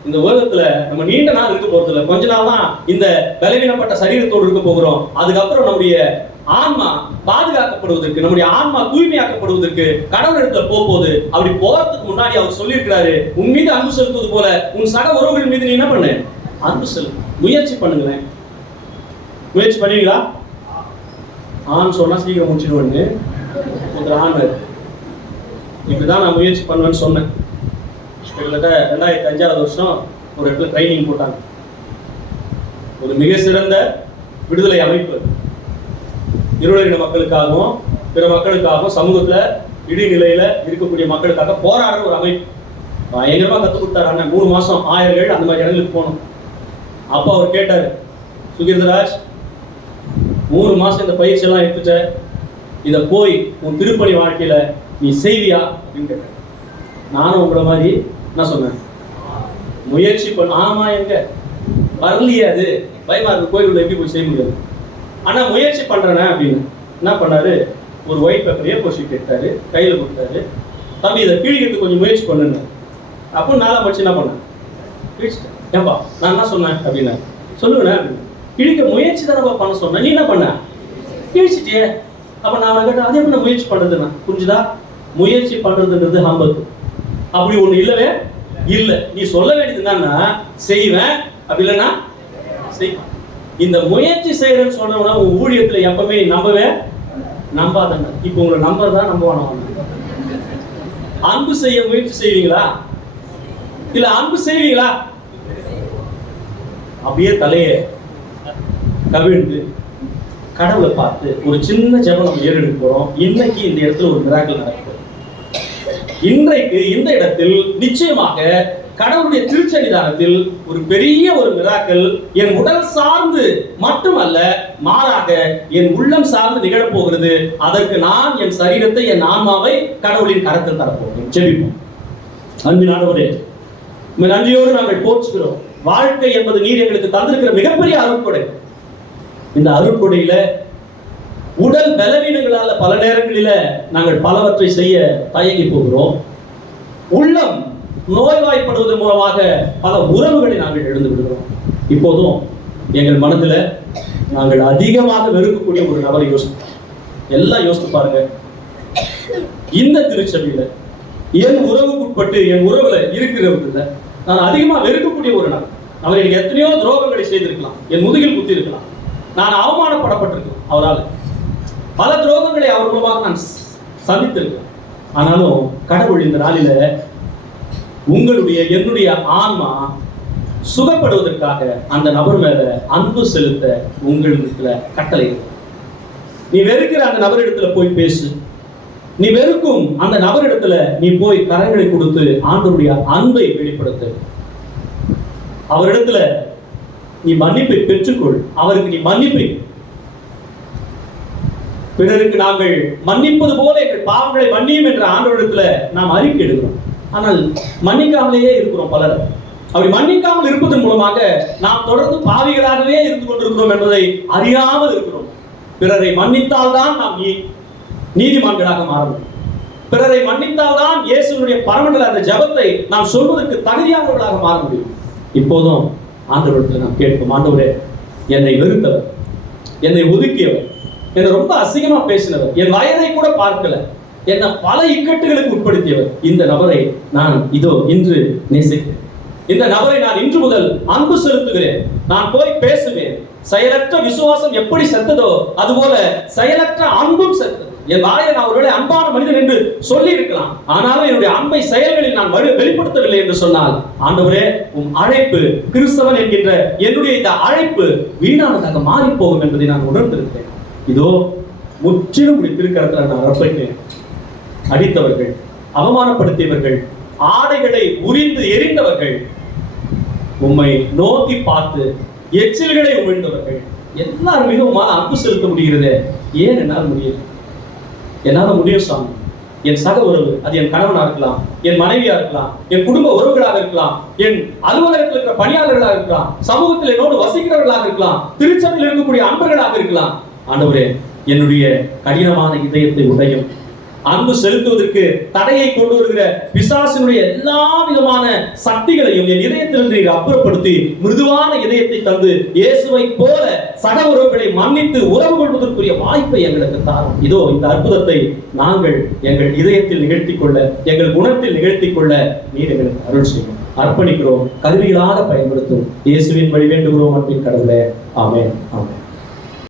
இந்த உலகத்துல நம்ம நீண்ட நாள் இருக்க போறது இல்லை, கொஞ்ச நாள் தான் இந்த பலவீனப்பட்ட சரீரத்தோடு இருக்க போகிறோம். அதுக்கப்புறம் நம்முடைய ஆன்மா பாதுகாக்கப்படுவதற்கு, நம்முடைய ஆன்மா தூய்மையாக்கப்படுவதற்கு கடவுள் இடத்துல போகுது. அப்படி போறதுக்கு முன்னாடி அவர் சொல்லியிருக்கிறாரு, உன் மீது அன்பு செலுத்துவது போல உன் சக உறவுகள் மீது நீ என்ன பண்ணு, அன்பு செலுத்து. முயற்சி பண்ணுங்களேன். முயற்சி பண்ணுவீங்களா? ஆண் சொன்னா சீக்கிரம் முடிச்சிடுவேன்னு ஒரு ஆண் இப்படிதான் நான் முயற்சி பண்ணுவேன்னு சொன்னேன். கிட்டத்தட்ட 2005ஆவது வருஷம் ஒரு இடத்துல ட்ரைனிங் போட்டாங்க. ஒரு மிக சிறந்த விடுதலை அமைப்பு, இருளின மக்களுக்காகவும் பிற மக்களுக்காகவும் சமூகத்துல இடிநிலையில இருக்கக்கூடிய மக்களுக்காக போராடுற ஒரு அமைப்பு. பயங்கரமா கற்றுக் கொடுத்தாரு அண்ணன். 3 மாசம் 1000 ஏழு அந்த மாதிரி இடங்களுக்கு போகணும். அப்போ அவர் கேட்டாரு, சுகீர்தராஜ் 3 மாசம் இந்த பயிற்சி எல்லாம் எடுத்துட்ட, இதை போய் உன் திருப்பணி வாழ்க்கையில நீ செய்வியா அப்படின்னு கேட்டார். நானும் உங்களை மாதிரி என்ன சொன்னேன், முயற்சி பண்ண. ஆமா, எங்க வரலையே, அது பயமா இருக்கு, கோயிலுள்ள எப்படி போய் செய்ய முடியாது. ஆனா முயற்சி பண்றேனே அப்படின்னு என்ன பண்ணாரு, ஒரு ஒயிட் பேப்பர் A4 ஷீட் எடுத்தாரு, கையில கொடுத்தாரு. தம்பி இதை கிழிக்கிறதுக்கு கொஞ்சம் முயற்சி பண்ணுங்க. அப்போ நாளா படிச்சு என்ன பண்ணேன், கிழிச்சிட்டேன். ஏன்பா நான் என்ன சொன்னேன் அப்படின்னா, சொல்லுவேன் கிழிக்க முயற்சி தானப்பா பண்ண சொன்னேன், நீ என்ன பண்ண, கிழிச்சிட்டே. அப்ப நான் அவனை கேட்டேன், அதே பண்ண முயற்சி பண்றதுன்னா, புரிஞ்சுதா? முயற்சி பண்றதுன்றது ஹம்பது அப்படி ஒண்ணு இல்லவே இல்லை. நீ சொல்ல வேண்டியது என்னன்னா, செய்வேன், அப்படி இல்லைன்னா செய்வேன். இந்த முயற்சி செய்யறேன்னு சொன்னோம்னா உங்க ஊழியத்துல எப்பவுமே நம்பவே நம்பாதங்க. இப்ப உங்களை நம்பதான் நம்பவான. அன்பு செய்ய முயற்சி செய்வீங்களா, இல்ல அன்பு செய்வீங்களா? அப்படியே தலைய கவிழ்ந்து கடவுளை பார்த்து ஒரு சின்ன ஜெபம் நம்ம ஏறெடுக்க போறோம். இன்னைக்கு இந்த இடத்துல ஒரு மிராக்கிள் நடக்கும். இன்றைக்கு இந்த இடத்தில் நிச்சயமாக கடவுளுடைய திருச்சன்னிதானத்தில் ஒரு பெரிய ஒரு மிராக்கிள் என் உடல் சார்ந்து மட்டுமல்ல, மாறாக என் உள்ளம் சார்ந்து நிகழப்போகிறது. அதற்கு நான் என் சரீரத்தை, என் ஆன்மாவை கடவுளின் கரத்தில் தரப்போகிறேன். ஜெபிப்போம். அன்பின் ஆண்டவரே, நன்றியோடு நாங்கள் போற்றுகிறோம். வாழ்க்கை என்பது நீர் எங்களுக்கு தந்திருக்கிற மிகப்பெரிய அருட்கொடை. இந்த அருட்கொடையில உடல் பலவீனங்களால பல நேரங்களில நாங்கள் பலவற்றை செய்ய தயங்கி போகிறோம். உள்ளம் நோய்வாய்ப்படுவதன் மூலமாக பல உறவுகளை நாங்கள் எழுந்து விடுகிறோம். இப்போதும் எங்கள் மனதில் நாங்கள் அதிகமாக வெறுக்கக்கூடிய ஒரு நபரை எல்லாம் யோசித்து பாருங்க. இந்த திருச்சபையில என் உறவுக்குட்பட்டு என் உறவுல இருக்கிறவர்கள நான் அதிகமா வெறுக்கக்கூடிய ஒரு நபர். அவர் எனக்கு எத்தனையோ துரோகங்களை செய்திருக்கலாம், என் முதுகில் குத்தி இருக்கலாம், நான் அவமானப்படப்பட்டிருக்கலாம், அவரால் பல துரோகங்களை அவர் மூலமாக நான் சந்தித்திருக்கலாம். ஆனாலும் கடவுள் இந்த நாளில உங்களுடைய என்னுடைய ஆன்மா சுகப்படுவதற்காக அந்த நபர் மேல அன்பு செலுத்த உங்களுக்கு கட்டளை. நீ வெறுக்கிற அந்த நபரிடத்துல போய் பேசு. நீ வெறுக்கும் அந்த நபரிடத்துல நீ போய் கரங்களை கொடுத்து ஆண்டவருடைய அன்பை வெளிப்படுத்து. அவரிடத்துல நீ மன்னிப்பை பெற்றுக்கொள். அவருக்கு நீ மன்னிப்பை, பிறருக்கு நாங்கள் மன்னிப்பது போல எங்கள் பாவங்களை மன்னியும் என்ற ஆண்டவரிடத்துல நாம் அறிக்கை எடுக்கிறோம். ஆனால் மன்னிக்காமலேயே இருக்கிறோம் பலர். அப்படி மன்னிக்காமல் இருப்பதன் மூலமாக நாம் தொடர்ந்து பாவிகளாகவே இருந்து கொண்டிருக்கிறோம் என்பதை அறியாமல் இருக்கிறோம். பிறரை மன்னித்தால் தான் நாம் நீதிமான்களாக மாற முடியும். பிறரை மன்னித்தால் தான் இயேசுவினுடைய பரமண்டல அந்த ஜெபத்தை நாம் சொல்வதற்கு தகுதியானவர்களாக மாற முடியும். இப்போதும் ஆண்டவரிடத்தில் நாம் கேட்போம், ஆண்டவரே, என்னை வெறுத்தவர், என்னை ஒதுக்கியவர், என்னை ரொம்ப அசிங்கமா பேசினவர், என் வயதை கூட பார்க்கல, என்ன பல இக்கட்டுகளுக்கு உட்படுத்தியவர், இந்த நபரை நான் இதோ இன்று நேசிக்கிறேன். இந்த நபரை நான் இன்று முதல் அன்பு செலுத்துகிறேன். நான் போய் பேசுவேன். செயலற்ற விசுவாசம் எப்படி செத்ததோ அதுபோல செயலற்ற அன்பும் செத்தது. என் வாயில நான் ஒருவேளை அன்பான மனிதன் என்று சொல்லி இருக்கலாம், ஆனாலும் என்னுடைய அன்பை செயல்களில் நான் வெளிப்படுத்தவில்லை என்று சொன்னால், ஆண்டவரே உம் அழைப்பு, கிறிஸ்தவன் என்கின்ற என்னுடைய இந்த அழைப்பு வீணானதாக மாறி போகும் என்பதை நான் உணர்ந்திருக்கிறேன். இதோ முற்றிலும் திருக்கரத்தில் நான் அர்ப்பணிக்கிறேன். அடித்தவர்கள், அவமானப்படுத்தியவர்கள், ஆடைகளை உரிந்து எரிந்தவர்கள், உம்மை நோக்கி பார்த்து எச்சில்களை உமிழ்ந்தவர்கள் எல்லாரும் மீதும் உம்மால் அன்பு செலுத்த முடிகிறது. ஏன் என்னால் முடியும்? என்னால் முடியும் சாமி. என் சக உறவு, அது என் கணவனாக இருக்கலாம், என் மனைவியா இருக்கலாம், என் குடும்ப உறவுகளாக இருக்கலாம், என் அலுவலகத்தில் இருக்கிற பணியாளர்களாக இருக்கலாம், சமூகத்தில் என்னோடு வசிக்கிறவர்களாக இருக்கலாம், திருச்சபையில் இருக்கக்கூடிய அன்பர்களாக இருக்கலாம். ஆண்டவரே, என்னுடைய கடினமான இதயத்தை உடையும், அன்பு செலுத்துவதற்கு தடையை கொண்டு வருகிற பிசாசினுடைய எல்லா விதமான சக்திகளையும் என் இதயத்திலிருந்து அப்புறப்படுத்தி மிருதுவான இதயத்தை தந்து இயேசுவை போல சக உறவுகளை மன்னித்து உறவு கொள்வதற்குரிய வாய்ப்பை எங்களுக்கு தாரும். இதோ இந்த அற்புதத்தை நாங்கள் எங்கள் இதயத்தில் நிகழ்த்திக் கொள்ள, எங்கள் குணத்தில் நிகழ்த்திக் கொள்ள நீர் எங்களுக்கு அருள் செய்யும். அர்ப்பணிக்கிறோம், கருவிகளாக பயன்படுத்தும். இயேசுவின் வழி வேண்டுகிறோம் அன்பின் கடவுளே. ஆமென், ஆமென்.